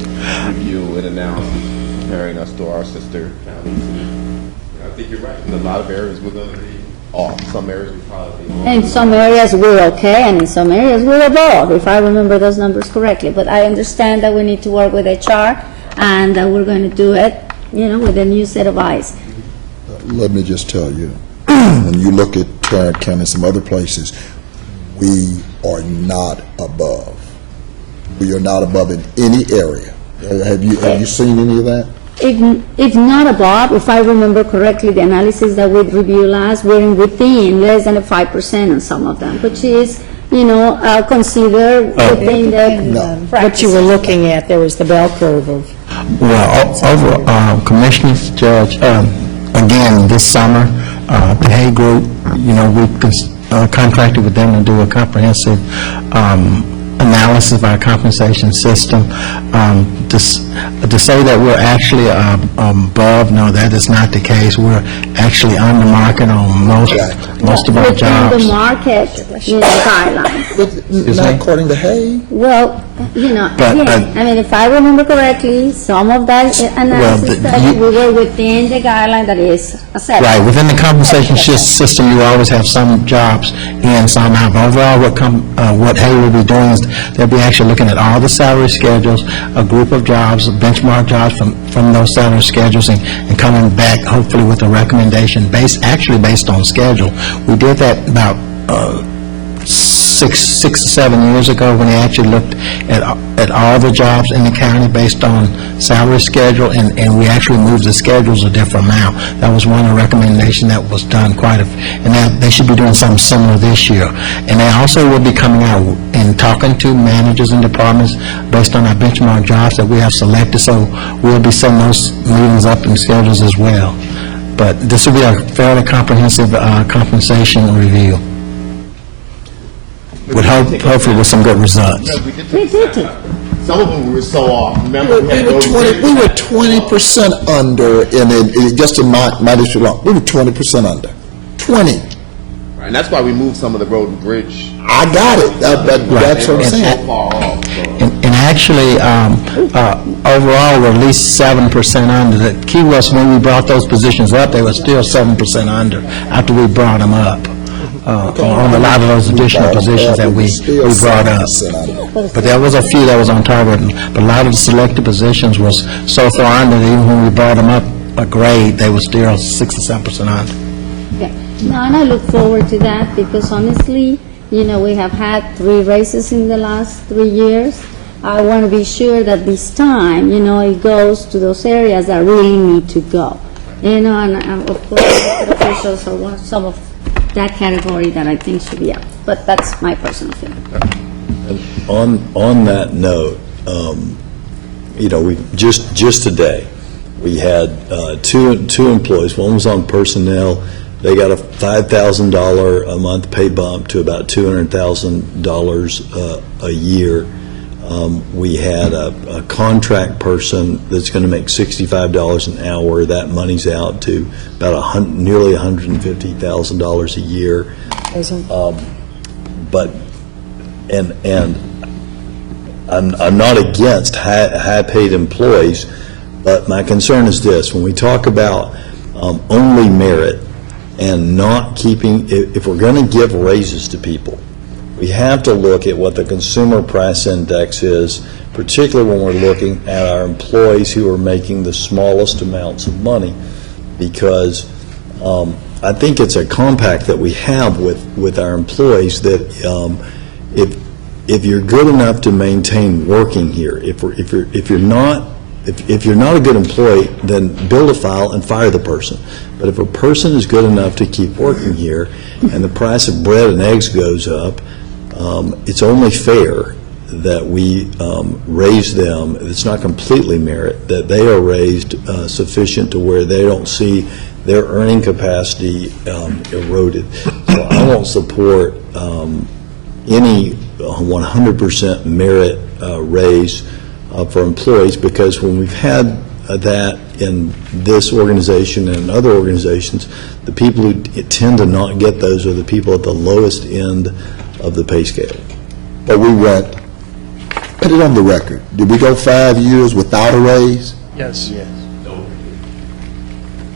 review and analysis, comparing us to our sister counties. And I think you're right. In a lot of areas we're going to be off. Some areas we probably be off. In some areas we're okay, and in some areas we're above, if I remember those numbers correctly. But I understand that we need to work with HR, and that we're going to do it, with a new set of eyes. Let me just tell you, when you look at Tarrant County and some other places, we are not above. We are not above in any area. Have you seen any of that? If not above, if I remember correctly, the analysis that we reviewed last, we're within less than 5% on some of them, which is, considered within the What you were looking at, there was the bell curve of. Well, Commissioners, Judge, again, this summer, the Hay Group, we contracted with them to do a comprehensive analysis of our compensation system. To say that we're actually above, no, that is not the case. We're actually under market on most of our jobs. Within the market, guidelines. Not according to Hay? Well, if I remember correctly, some of that analysis study, we were within the guideline that is accepted. Right, within the compensation system, you always have some jobs in, some out. But overall, what Hay will be doing is they'll be actually looking at all the salary schedules, a group of jobs, benchmark jobs from those salary schedules, and coming back hopefully with a recommendation based on schedule. We did that about 6 to 7 years ago when they actually looked at all the jobs in the county based on salary schedule, and we actually moved the schedules a different amount. That was one of the recommendations that was done and now they should be doing something similar this year. And they also will be coming out and talking to managers and departments based on our benchmark jobs that we have selected, so we'll be setting those meetings up and schedules as well. But this will be a fairly comprehensive compensation review. Hopefully with some good results. We did it. Some of them were so off. Remember, We were 20% under, just in my district law, we were 20% under. 20. Right, and that's why we moved some of the road and bridge. I got it. That's what I'm saying. So far off. And actually, overall, we're at least 7% under. The key was when we brought those positions up, they were still 7% under after we brought them up. On a lot of those additional positions that we brought up. But there was a few that was on target, but a lot of the selected positions was so far under that even when we brought them up a grade, they were still 6 to 7% under. Yeah. No, and I look forward to that because honestly, we have had 3 races in the last 3 years. I want to be sure that this time, it goes to those areas that really need to go. And of course, the officials are some of that category that I think should be up. But that's my personal feeling. On that note, we just today, we had two employees. One was on personnel. They got a $5,000 a month pay bump to about $200,000 a year. We had a contract person that's going to make $65 an hour. That money's out to about nearly $150,000 a year. But, and I'm not against high-paid employees, but my concern is this: when we talk about only merit and not keeping, if we're going to give raises to people, we have to look at what the consumer price index is, particularly when we're looking at our employees who are making the smallest amounts of money, because I think it's a compact that we have with our employees that if you're good enough to maintain working here, if you're not a good employee, then build a file and fire the person. But if a person is good enough to keep working here and the price of bread and eggs goes up, it's only fair that we raise them. It's not completely merit, that they are raised sufficient to where they don't see their earning capacity eroded. So I won't support any 100% merit raise for employees, because when we've had that in this organization and in other organizations, the people who tend to not get those are the people at the lowest end of the pay scale. But we went, put it on the record, did we go 5 years without a raise? Yes.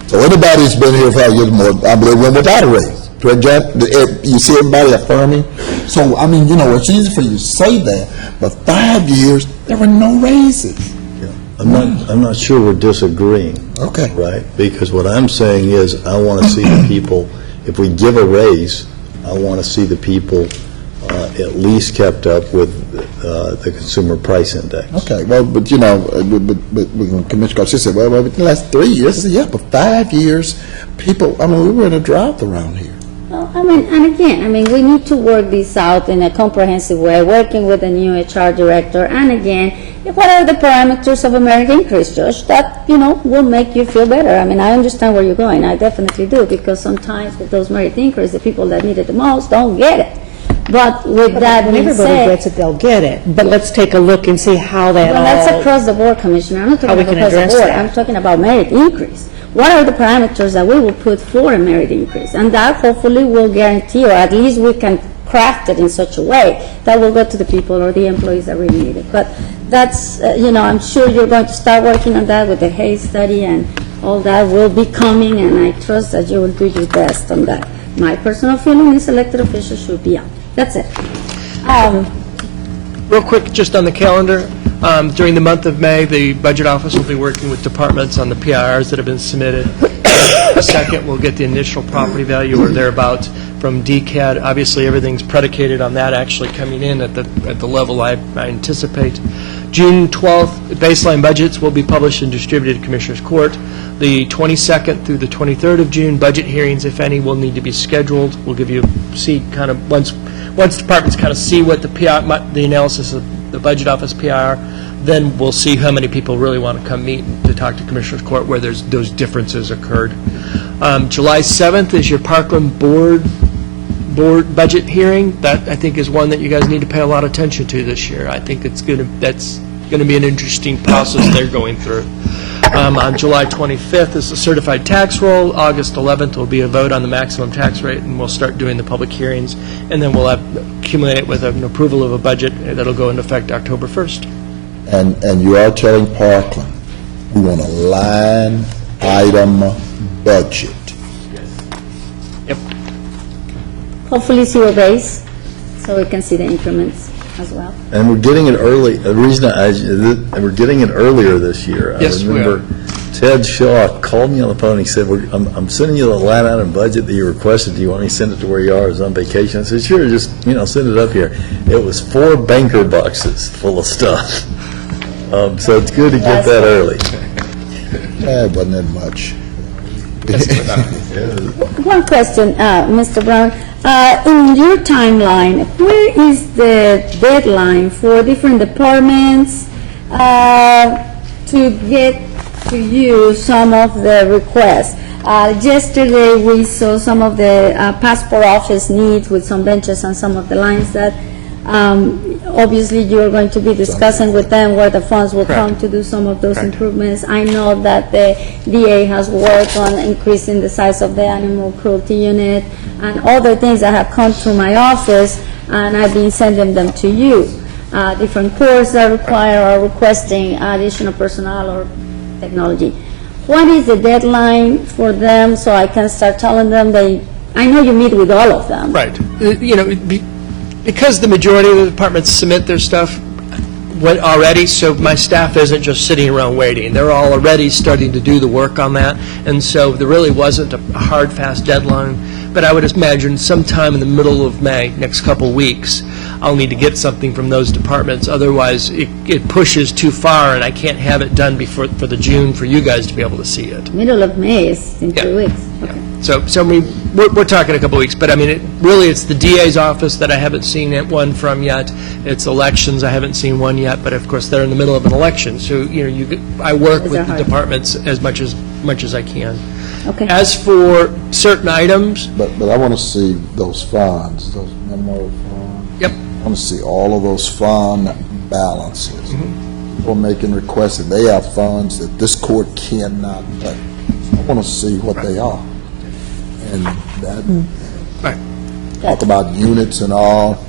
So anybody who's been here 5 years more, I believe, went without a raise. You see everybody affirming? So, I mean, it's easy for you to say that, but 5 years, there were no raises. I'm not sure we're disagreeing. Okay. Right? Because what I'm saying is I want to see the people, if we give a raise, I want to see the people at least kept up with the consumer price index. Okay, well, but Commissioner Garcia said, well, the last 3 years, I said, yeah, but 5 years, people, I mean, we were in a drought around here. Well, and again, we need to work this out in a comprehensive way, working with the new HR director, and again, what are the parameters of a merit increase, Josh, that, will make you feel better? I understand where you're going, I definitely do, because sometimes with those merit increases, the people that need it the most don't get it. But with that When being everybody said, gets it, they'll get it. But let's take a look and see how that well, that's across the board, Commissioner. I'm not talking we about can across the address board. that. I'm talking about merit increase. What are the parameters that we will put for a merit increase? And that hopefully will guarantee, or at least we can craft it in such a way that will go to the people or the employees that really need it. But that's, I'm sure you're going to start working on that with the Hayes study, and all that will be coming, and I trust that you will do your best on that. My personal feeling is elected officials should be out. That's it. Real quick, just on the calendar, during the month of May, the Budget Office will be working with departments on the PIRs that have been submitted. Second, we'll get the initial property value or thereabouts from DCAD. Obviously, everything's predicated on that actually coming in at the level I anticipate. June 12th, baseline budgets will be published and distributed to Commissioners Court. The 22nd through the 23rd of June, budget hearings, if any, will need to be scheduled. We'll give you, once departments kind of see what the analysis of the Budget Office PR, then we'll see how many people really want to come meet to talk to Commissioners Court where those differences occurred. July 7th is your Parkland Board budget hearing. That, I think, is one that you guys need to pay a lot of attention to this year. I think that's going to be an interesting process they're going through. On July 25th is the certified tax roll. August 11th will be a vote on the maximum tax rate, and we'll start doing the public hearings, and then we'll accumulate with an approval of a budget that'll go into effect October 1st. And you are telling Parkland, we want a line item budget. Yep. Hopefully zero base, so we can see the increments as well. And we're getting it early. The reason we're getting it earlier this year. Yes, I remember Ted Shaw called me on the phone. He said, I'm sending you the line item budget that you requested. Do you want me to send it to where you are? I was on vacation. I said, sure, just send it up here. It was 4 banker boxes full of stuff. So it's good to get that early. It wasn't that much. One question, Mr. Brown. In your timeline, where is the deadline for different departments to get to you some of the requests? Yesterday, we saw some of the passport office needs with some benches and some of the lines that Obviously, you're going to be discussing with them where the funds will come to do some of those improvements. I know that the DA has worked on increasing the size of the animal cruelty unit and other things that have come through my office, and I've been sending them to you. Different courts that require or requesting additional personnel or technology. What is the deadline for them so I can start telling them I know you meet with all of them. Right. Because the majority of the departments submit their stuff already, so my staff isn't just sitting around waiting. They're all already starting to do the work on that, and so there really wasn't a hard, fast deadline. But I would imagine sometime in the middle of May, next couple weeks, I'll need to get something from those departments. Otherwise, it pushes too far, and I can't have it done before for the June for you guys to be able to see it. Middle of May is in 2 weeks. Okay. So we're talking a couple weeks, but I mean, it's the DA's office that I haven't seen one from yet. It's elections, I haven't seen one yet, but of course, they're in the middle of an election, so, I work with the departments as much as I can. Okay. As for certain items... But I want to see those funds, those memo funds. Yep. I want to see all of those fund balances. People are making requests that they have funds that this court cannot pay. I want to see what they are. And that, talk about units and all,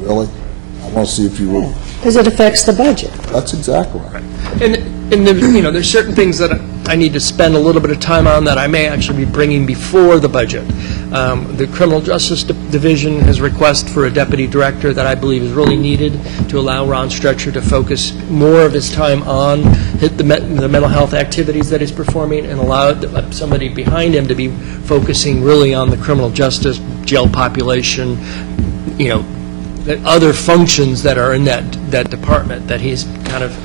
really? I want to see if you will. Because it affects the budget. That's exactly right. And there's certain things that I need to spend a little bit of time on that I may actually be bringing before the budget. The Criminal Justice Division has requested for a deputy director that I believe is really needed to allow Ron Stretcher to focus more of his time on the mental health activities that he's performing and allow somebody behind him to be focusing really on the criminal justice, jail population, the other functions that are in that department that he's kind of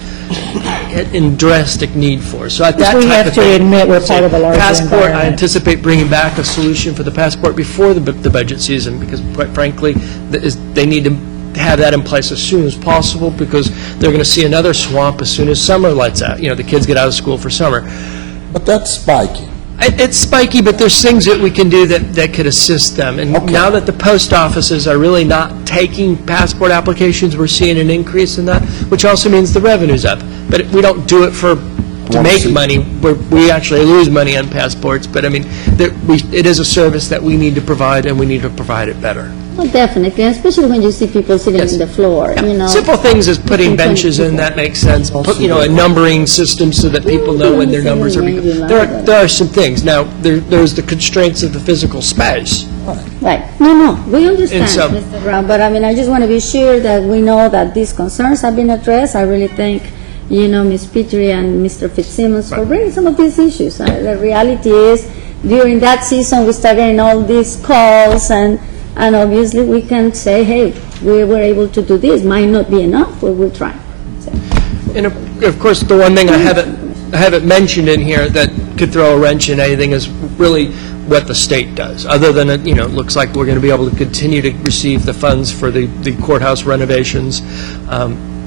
in drastic need for. So at that We type have of to thing, admit we're part of a larger passport, I environment. anticipate bringing back a solution for the passport before the budget season, because quite frankly, they need to have that in place as soon as possible, because they're going to see another swamp as soon as summer lights out. The kids get out of school for summer. But that's spiky. It's spiky, but there's things that we can do that could assist them. And now that the post offices are really not taking passport applications, we're seeing an increase in that, which also means the revenue's up. But we don't do it to make money. We actually lose money on passports. But I mean, it is a service that we need to provide, and we need to provide it better. Well, definitely, especially when you see people sitting on the floor, Simple things as putting benches in, that makes sense. A numbering system so that people know when their numbers are. There are some things. Now, there's the constraints of the physical space. Right. No, we understand, And so- Mr. Brown, but I just want to be sure that we know that these concerns have been addressed. I really thank, Ms. Petrie and Mr. Fitzsimmons for bringing some of these issues. The reality is, during that season, we started getting all these calls, and obviously we can say, hey, we were able to do this. Might not be enough, but we'll try. And of course, the one thing I haven't mentioned in here that could throw a wrench in anything is really what the state does. Other than it looks like we're going to be able to continue to receive the funds for the courthouse renovations.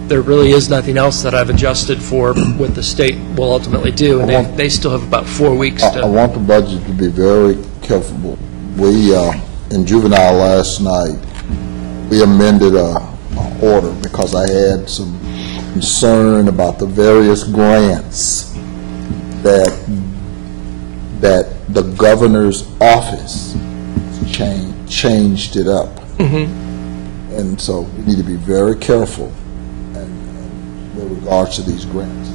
There really is nothing else that I've adjusted for what the state will ultimately do, and they still have about 4 weeks to. I want the budget to be very careful. We, in juvenile last night, we amended a order because I had some concern about the various grants that the governor's office changed it up. And so we need to be very careful with regards to these grants.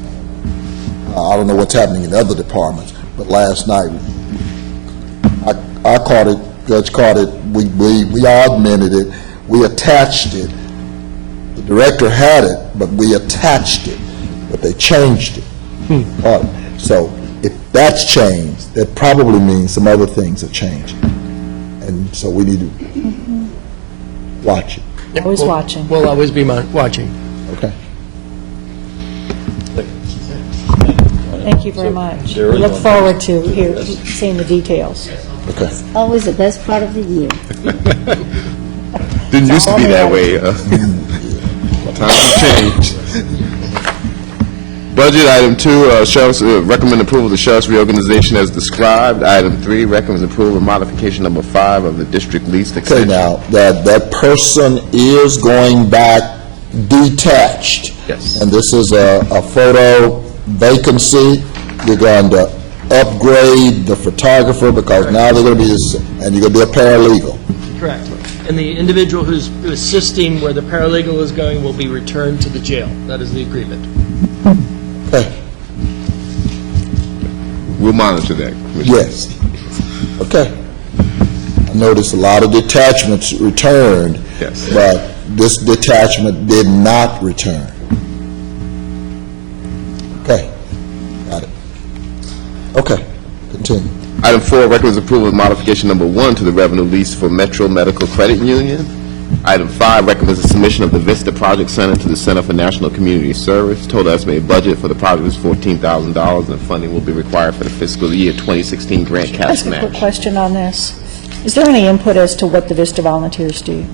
I don't know what's happening in other departments, but last night, I caught it, Judge caught it, we augmented it, we attached it. The director had it, but we attached it, but they changed it. So if that's changed, that probably means some other things have changed. And so we need to watch it. Always watching. We'll always be watching. Okay. Thank you very much. We look forward to seeing the details. Okay. Always the best part of the year. Didn't used to be that way. Times have changed. Budget, item 2, sheriff's, recommend approval of the sheriff's reorganization as described. Item 3, recommend approval of modification number 5 of the district lease Okay, extension. now, that person is going back detached. Yes. And this is a photo vacancy. You're going to upgrade the photographer because now they're going to be, and you're going to be a paralegal. Correct. And the individual who's assisting where the paralegal is going will be returned to the jail. That is the agreement. Okay. We'll monitor that, Commissioner. Yes. Okay. I noticed a lot of detachments returned. Yes. But this detachment did not return. Okay. Got it. Okay. Continue. Item 4, recommends approval of modification number 1 to the revenue lease for Metro Medical Credit Union. Item 5, recommends the submission of the Vista Project Center to the Center for National Community Service. Total estimated budget for the project is $14,000, and funding will be required for the fiscal year 2016 grant cash Ask a quick match. question on this. Is there any input as to what the Vista volunteers do?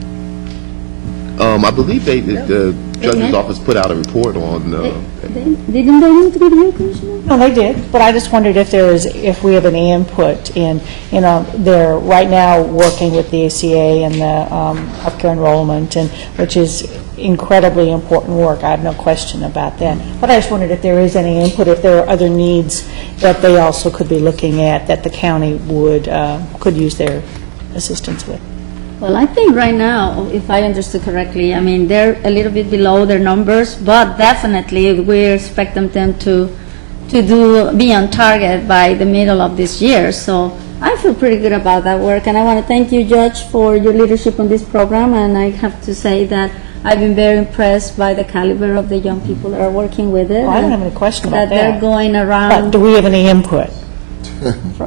I believe the judge's office put out a report on, Didn't they interview you, Commissioner? No, they did, but I just wondered if we have any input in, they're right now working with the ACA and the healthcare enrollment, and which is incredibly important work. I have no question about that. But I just wondered if there is any input, if there are other needs that they also could be looking at that the county could use their assistance with. Well, I think right now, if I understood correctly, I mean, they're a little bit below their numbers, but definitely we expect them to be on target by the middle of this year. So I feel pretty good about that work, and I want to thank you, Judge, for your leadership on this program, and I have to say that I've been very impressed by the caliber of the young people that are working with it. Well, I don't have any question about that. They're going around. But do we have any input?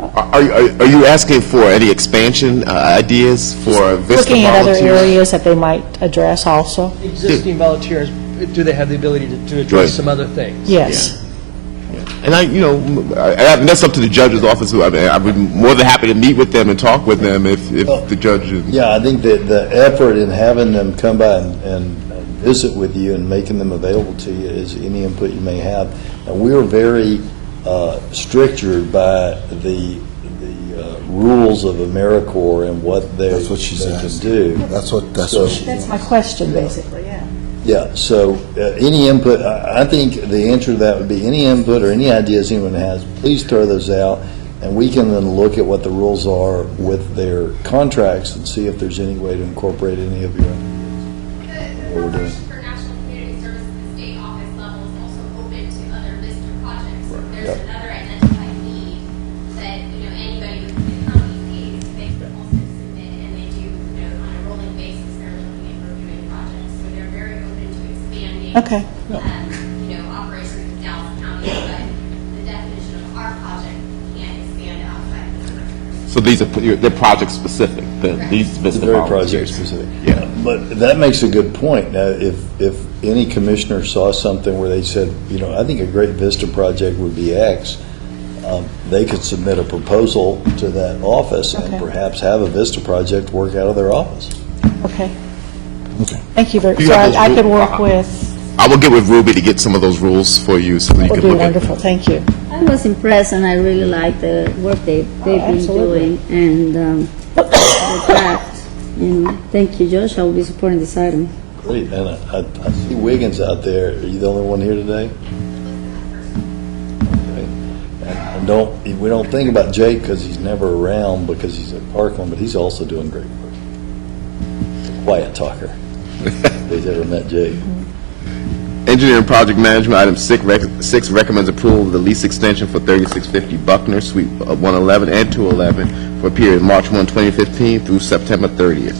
Are you asking for any expansion ideas for Vista Looking at other volunteers? areas that they might address also? Existing volunteers, do they have the ability to address Right. some other things? Yes. And that's up to the judge's office. I'd be more than happy to meet with them and talk with them if the judge is. Yeah, I think that the effort in having them come by and visit with you and making them available to you is any input you may have. And we are very strictured by the rules of AmeriCorps and what they can do. That's my question, basically, yeah. Yeah, so any input, I think the answer to that would be any input or any ideas anyone has, please throw those out, and we can then look at what the rules are with their contracts and see if there's any way to incorporate any of your ideas. What we're doing. For National Community Services, the state office level is also open to other Vista projects. If there's Yep. another identified need that, anybody within the county sees, they could also submit, and they do, on a rolling basis, they're looking at reviewing projects. So they're very open to expanding. Okay. Operations in Dallas County, but the definition of our project can't expand outside of the So they're project specific. These Vista Very volunteers. project specific. Yeah. But that makes a good point. Now, if any commissioner saw something where they said, I think a great Vista project would be X, they could submit a proposal to that office and Okay. perhaps have a Vista project work out of their office. Okay. Thank you very You much. So have those I could rules? work with, I will get with Ruby to get some of those rules for you so you that would can be look at wonderful. Thank you. I was impressed, and I really like the work they've been absolutely. doing, and the draft. Thank you, Josh. I will be supporting this item. Great, and I see Wiggins out there. Are you the only one here today? Okay. And we don't think about Jake because he's never around because he's at Parkland, but he's also doing great work. A quiet talker. If ever met Jake. Engineering Project Management, item 6 recommends approval of the lease extension for 3650 Buckner, Suite 111 and 211 for a period of March 1, 2015 through September 30th.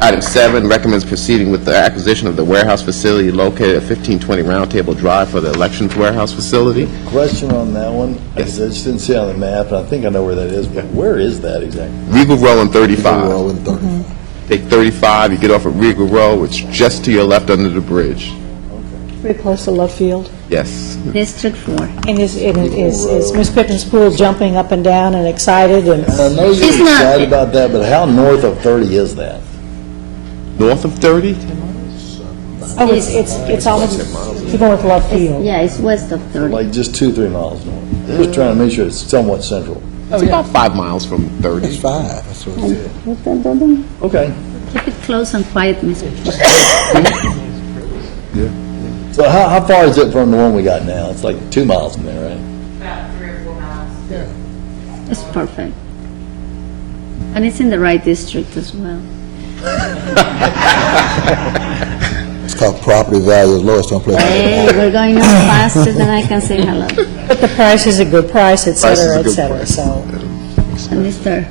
Item 7 recommends proceeding with the acquisition of the warehouse facility located at 1520 Round Table Drive for the elections warehouse facility. Question on that one? Yes. I just didn't see it on the map, and I think I know where that is, but where is that exactly? Regal Row and 35. Row and 35. Take 35, you get off at Regal Row, it's just to your left under the bridge. Pretty close to Love Field. Yes. District 4. And is Ms. Pippin's pool jumping up and down and excited? And I know you're She's not- excited about that, but how north of 30 is that? North of 30? Oh, it's almost, you're going with Love Field. Yeah, it's west of 30. Like just 2-3 miles north. Just trying to make sure it's somewhat central. It's about 5 miles from 30. It's 5, that's what it said. Okay. Keep it close and quiet, Mr. So how far is it from the one we got now? It's like 2 miles from there, right? About 3 or 4 miles. It's perfect. And it's in the right district as well. It's called property value is lowest on place. Hey, we're going on faster than I can say hello. But the price is a good price, et cetera, et Price is a cetera, good so, And Mr.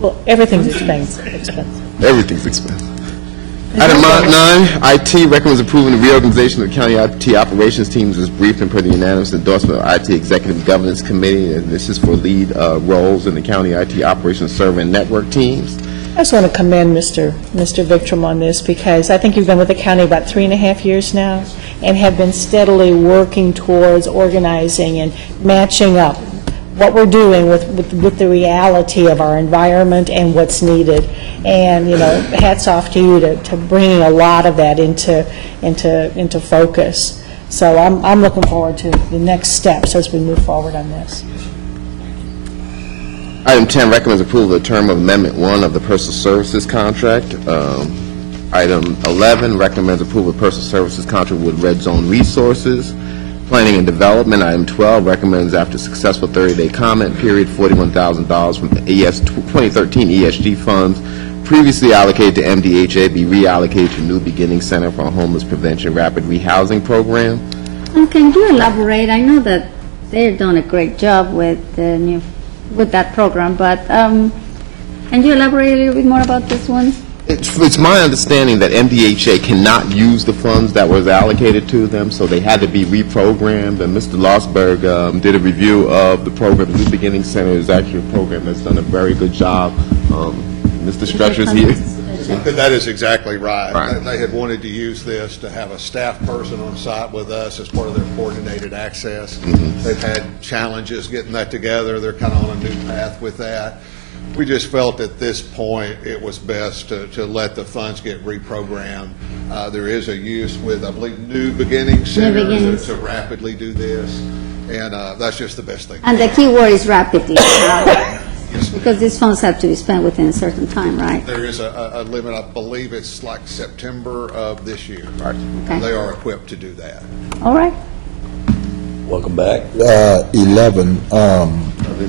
well, everything's expensive. Everything's expensive. Item 9, IT recommends approving the reorganization of the county IT operations teams as briefed and per the unanimous endorsement of IT Executive Governance Committee, and this is for lead roles in the county IT operations server and network teams. I just want to commend Mr. Victrom on this, because I think you've been with the county about 3.5 years now, and have been steadily working towards organizing and matching up what we're doing with the reality of our environment and what's needed. And, you know, hats off to you to bringing a lot of that into focus. So I'm looking forward to the next steps as we move forward on this. Item 10 recommends approval of the term of Amendment 1 of the Personal Services Contract. Item 11 recommends approval of Personal Services Contract with Red Zone Resources. Planning and Development, item 12, recommends after successful 30-day comment period, $41,000 from the 2013 ESG funds previously allocated to MDHA be reallocated to New Beginning Center for a Homeless Prevention Rapid Rehousing Program. And can you elaborate? I know that they've done a great job with that program, but can you elaborate a little bit more about this one? It's my understanding that MDHA cannot use the funds that was allocated to them, so they had to be reprogrammed, and Mr. Lossberg did a review of the program. The New Beginning Center is actually a program that's done a very good job. Mr. Stretcher's here. That is exactly right. Right. They had wanted to use this to have a staff person on site with us as part of their coordinated access. They've had challenges getting that together. They're kind of on a new path with that. We just felt at this point it was best to let the funds get reprogrammed. There is a use with, I believe, New Beginning Center to rapidly do this, and that's just the best thing. And the key word is rapidly, because these funds have to be spent within a certain time, right? There is a limit, I believe it's like September of this year. Right. Okay. They are equipped to do that. All right. Welcome back. 11,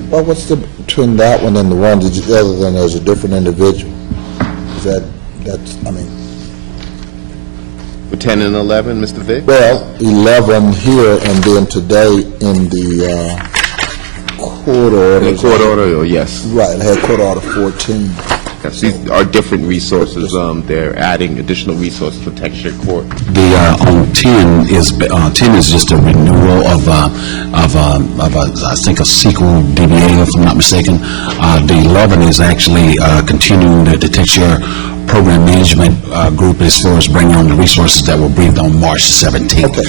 well, what's the, between that one and the one that you, other than there's a different individual? Is that's, I mean... For 10 and 11, Mr. Vick? Well, 11 here, and then today in the court order. In the court order, yes. Right, I had court order 14. Yes, these are different resources. They're adding additional resources for Texture Court. The on 10 is just a renewal of I think a sequel DBA, if I'm not mistaken. The 11 is actually continuing the Texture Program Management Group as far as bringing on the resources that were briefed on March 17th. Okay,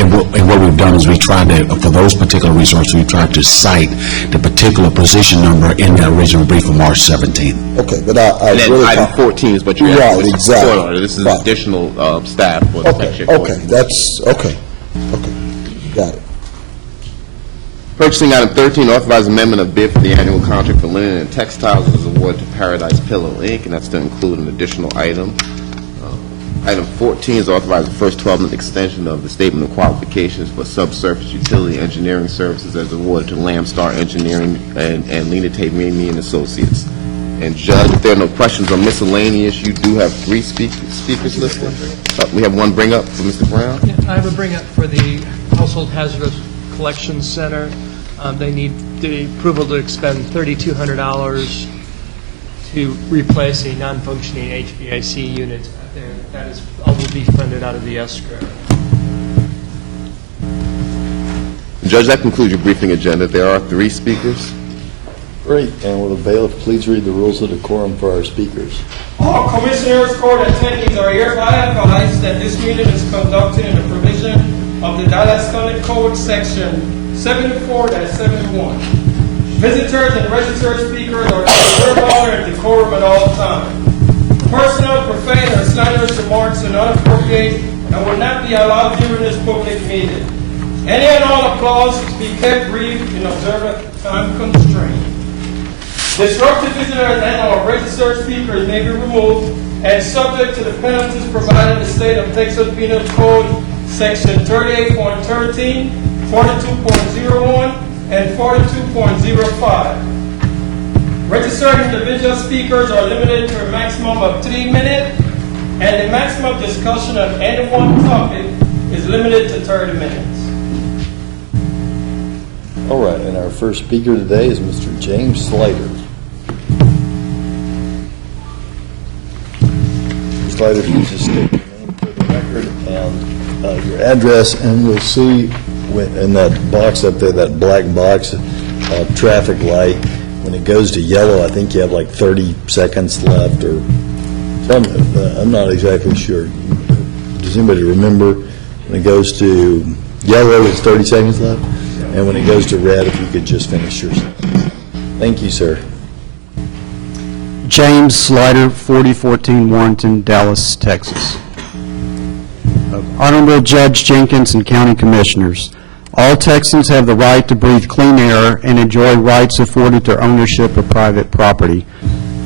and what we've done is we tried to, for those particular resources, we tried to cite the particular position number in the original brief of March 17th. Okay, but I and then really item 14 is what you're right, asking. Exactly. Court order. This is additional staff for the Texture Court. Okay, that's, okay, got it. Purchasing item 13, authorized amendment of bid for the annual contract for linen and textiles is awarded to Paradise Pillow, Inc., and that's to include an additional item. Item 14 is authorized the first 12-month extension of the statement of qualifications for subsurface utility engineering services as awarded to Lambstar Engineering and Lena Tate Ramey and Associates. And Judge, if there are no questions on miscellaneous, you do have 3 speakers listed. We have one bring up for Mr. Brown. I have a bring up for the Household Hazardous Collection Center. They need the approval to expend $3,200 to replace a non-functioning HVAC unit there. That is all will be funded out of the escrow. Judge, that concludes your briefing agenda. There are 3 speakers. Great. And will the bailiff please read the rules of decorum for our speakers? All Commissioners Court attendees are hereby advised that this meeting is conducted in the provision of the Dallas County Code Section 74-71. Visitors and registered speakers are to observe honor and decorum at all times. Personal, profane, or slanderous remarks and unappropriate congregate and will not be allowed during this public meeting. Any and all applause to be kept brief in observance of time constraint. Disruptive visitors and or registered speakers may be removed and subject to the penalties provided in the state of Texas Penal Code, Section 38.13, 42.01, and 42.05. Registered individual speakers are limited to a maximum of 3 minutes, and the maximum discussion of any one topic is limited to 30 minutes. All right, and our first speaker today is Mr. James Slater. Mr. Slater, if you just state your name for the record and your address, and we'll see in that box up there, that black box, traffic light, when it goes to yellow, I think you have like 30 seconds left, or I'm not exactly sure. Does anybody remember when it goes to yellow, it's 30 seconds left? And when it goes to red, if you could just finish your sentence. Thank you, sir. James Slider, 4014 Warrenton, Dallas, Texas. Honorable Judge Jenkins and County Commissioners, all Texans have the right to breathe clean air and enjoy rights afforded to ownership of private property.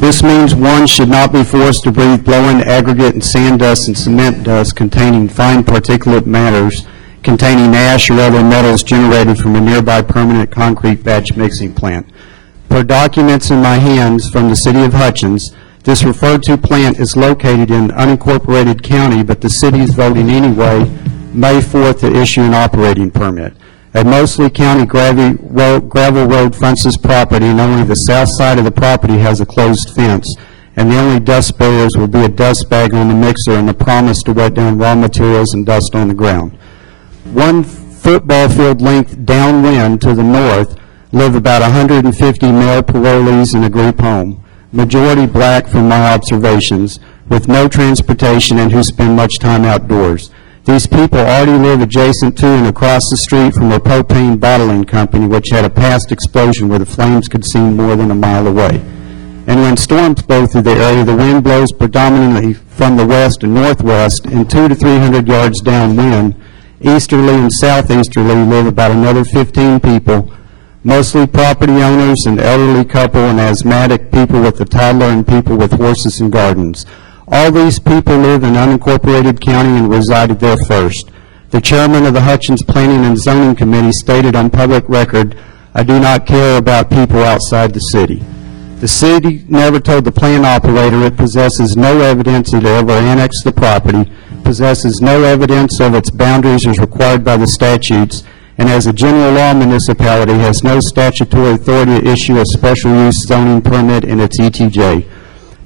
This means one should not be forced to breathe blowing aggregate and sand dust and cement dust containing fine particulate matters containing ash or other metals generated from a nearby permanent concrete batch mixing plant. Per documents in my hands from the City of Hutchins, this referred to plant is located in unincorporated county, but the city is voting anyway May 4th to issue an operating permit. A mostly county gravel road fronts this property, and only the south side of the property has a closed fence, and the only dust barriers will be a dust bag on the mixer and a promise to wet down raw materials and dust on the ground. 1 football field length downwind to the north live about 150 male parolees in a group home, majority black from my observations, with no transportation and who spend much time outdoors. These people already live adjacent to and across the street from a propane bottling company which had a past explosion where the flames could seem more than a mile away. And when storms blow through the area, the wind blows predominantly from the west and northwest, and 200 to 300 yards downwind. Easterly and southeasterly live about another 15 people, mostly property owners, an elderly couple, and asthmatic people with a toddler, and people with horses and gardens. All these people live in unincorporated county and resided there first. The chairman of the Hutchins Planning and Zoning Committee stated on public record, "I do not care about people outside the city." The city never told the plan operator it possesses no evidence it ever annexed the property, possesses no evidence of its boundaries as required by the statutes, and as a general law municipality has no statutory authority to issue a special use zoning permit in its ETJ.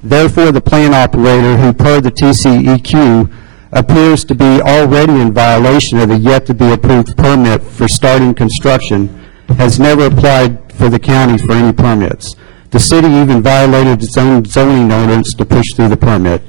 Therefore, the plan operator, who per the TCEQ appears to be already in violation of the yet-to-be-approved permit for starting construction, has never applied for the county for any permits. The city even violated its own zoning ordinance to push through the permit.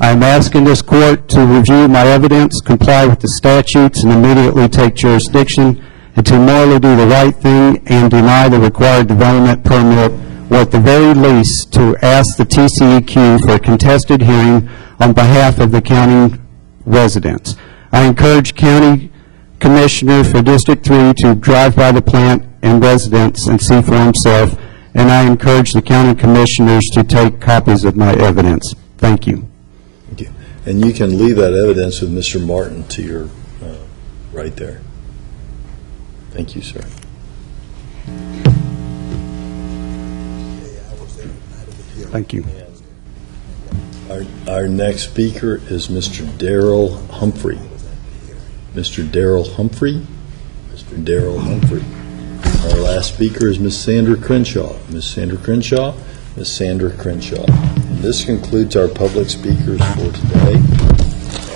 I am asking this court to review my evidence, comply with the statutes, and immediately take jurisdiction, and to morally do the right thing and deny the required development permit, or at the very least to ask the TCEQ for a contested hearing on behalf of the county residents. I encourage County Commissioner for District 3 to drive by the plant and residents and see for himself, and I encourage the county commissioners to take copies of my evidence. Thank you. Thank you. And you can leave that evidence with Mr. Martin to your right there. Thank you, sir. Thank you. Our next speaker is Mr. Darrell Humphrey. Mr. Darrell Humphrey. Mr. Darrell Humphrey. Our last speaker is Ms. Sandra Crenshaw. Ms. Sandra Crenshaw. Ms. Sandra Crenshaw. And this concludes our public speakers for today.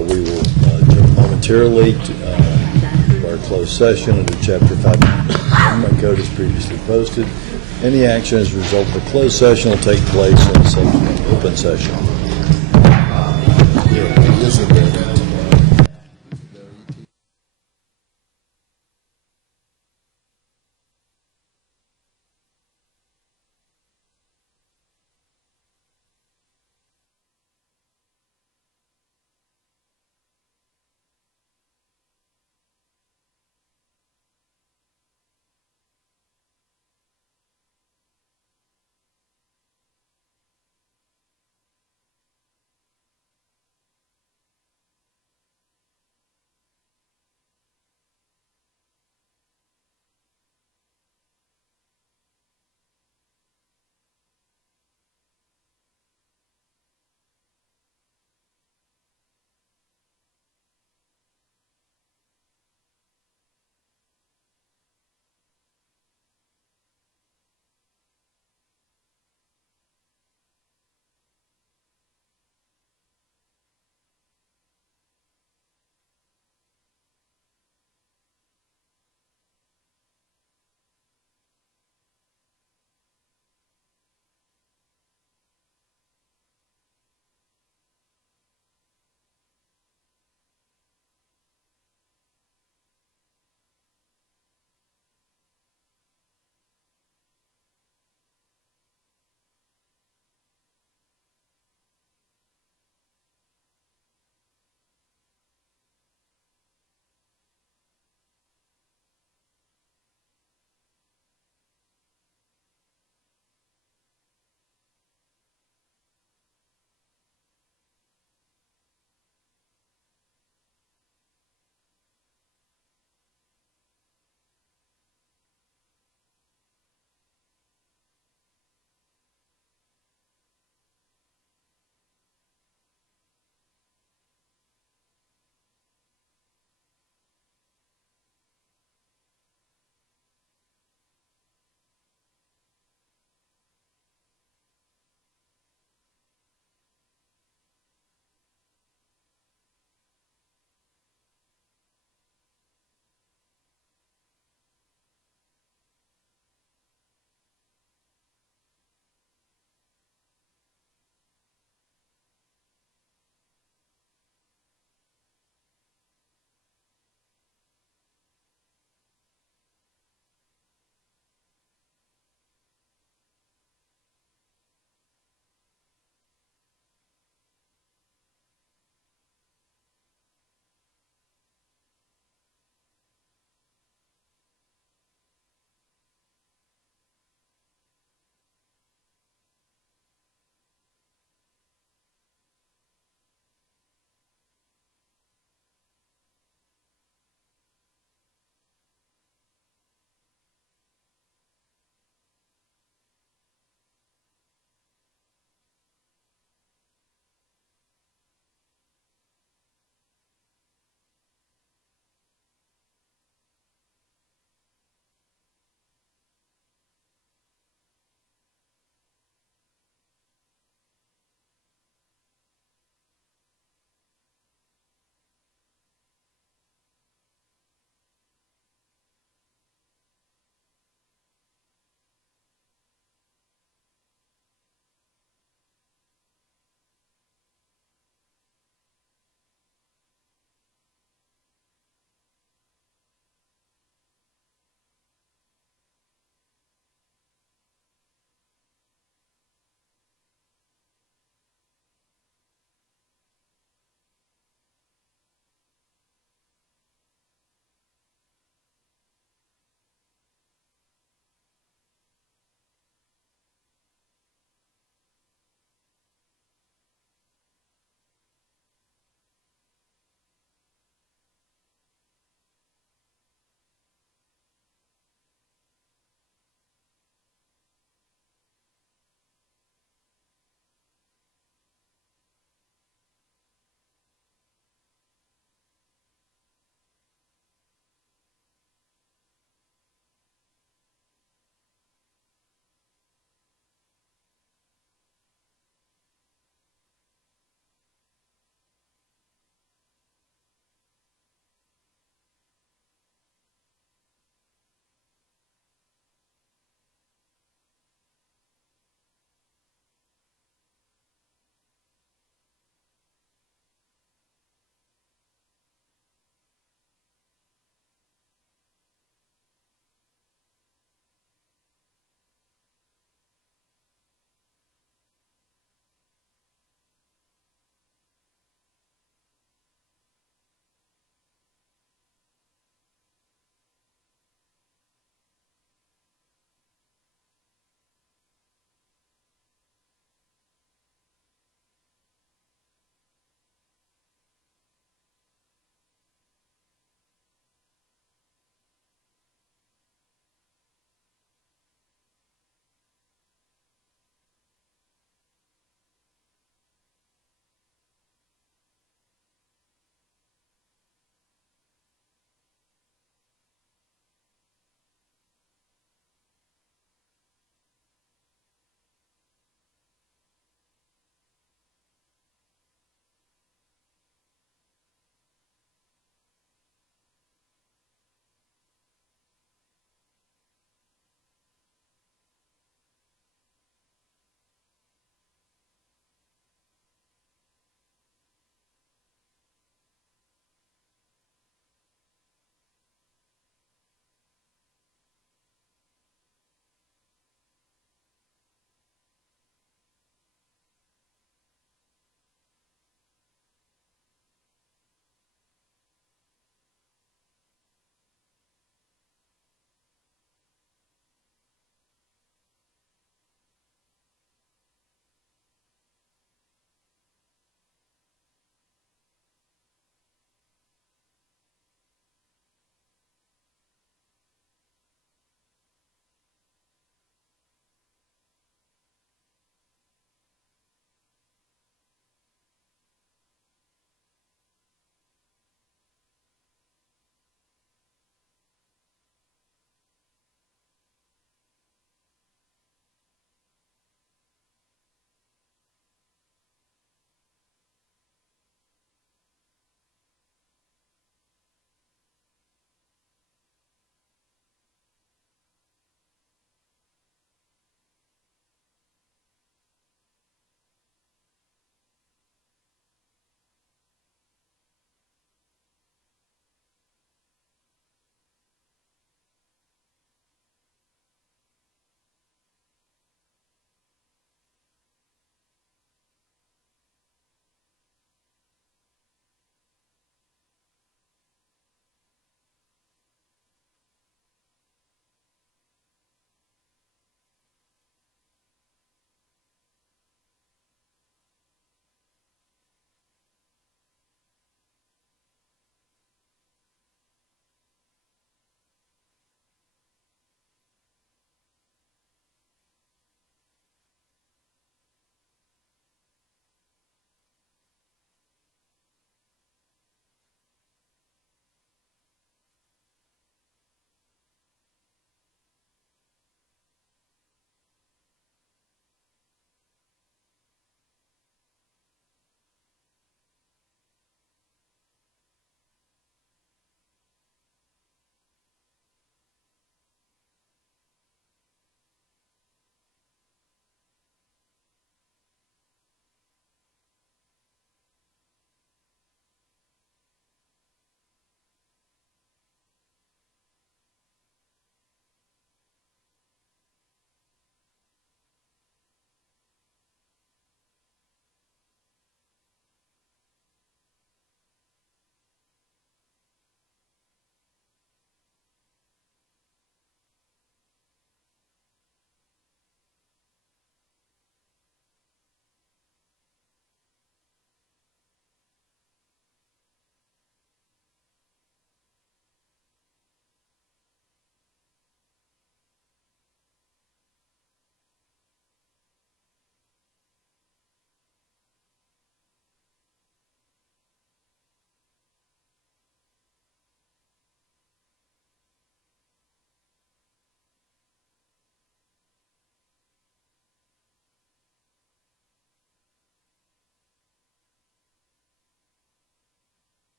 We will adjourn momentarily to our closed session under Chapter 5. My code is previously posted. Any action as a result of the closed session will take place in the open session.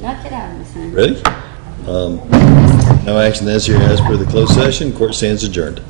Knock it out, Ms. Hand. Ready? No action necessary as per the closed session. Court stands adjourned.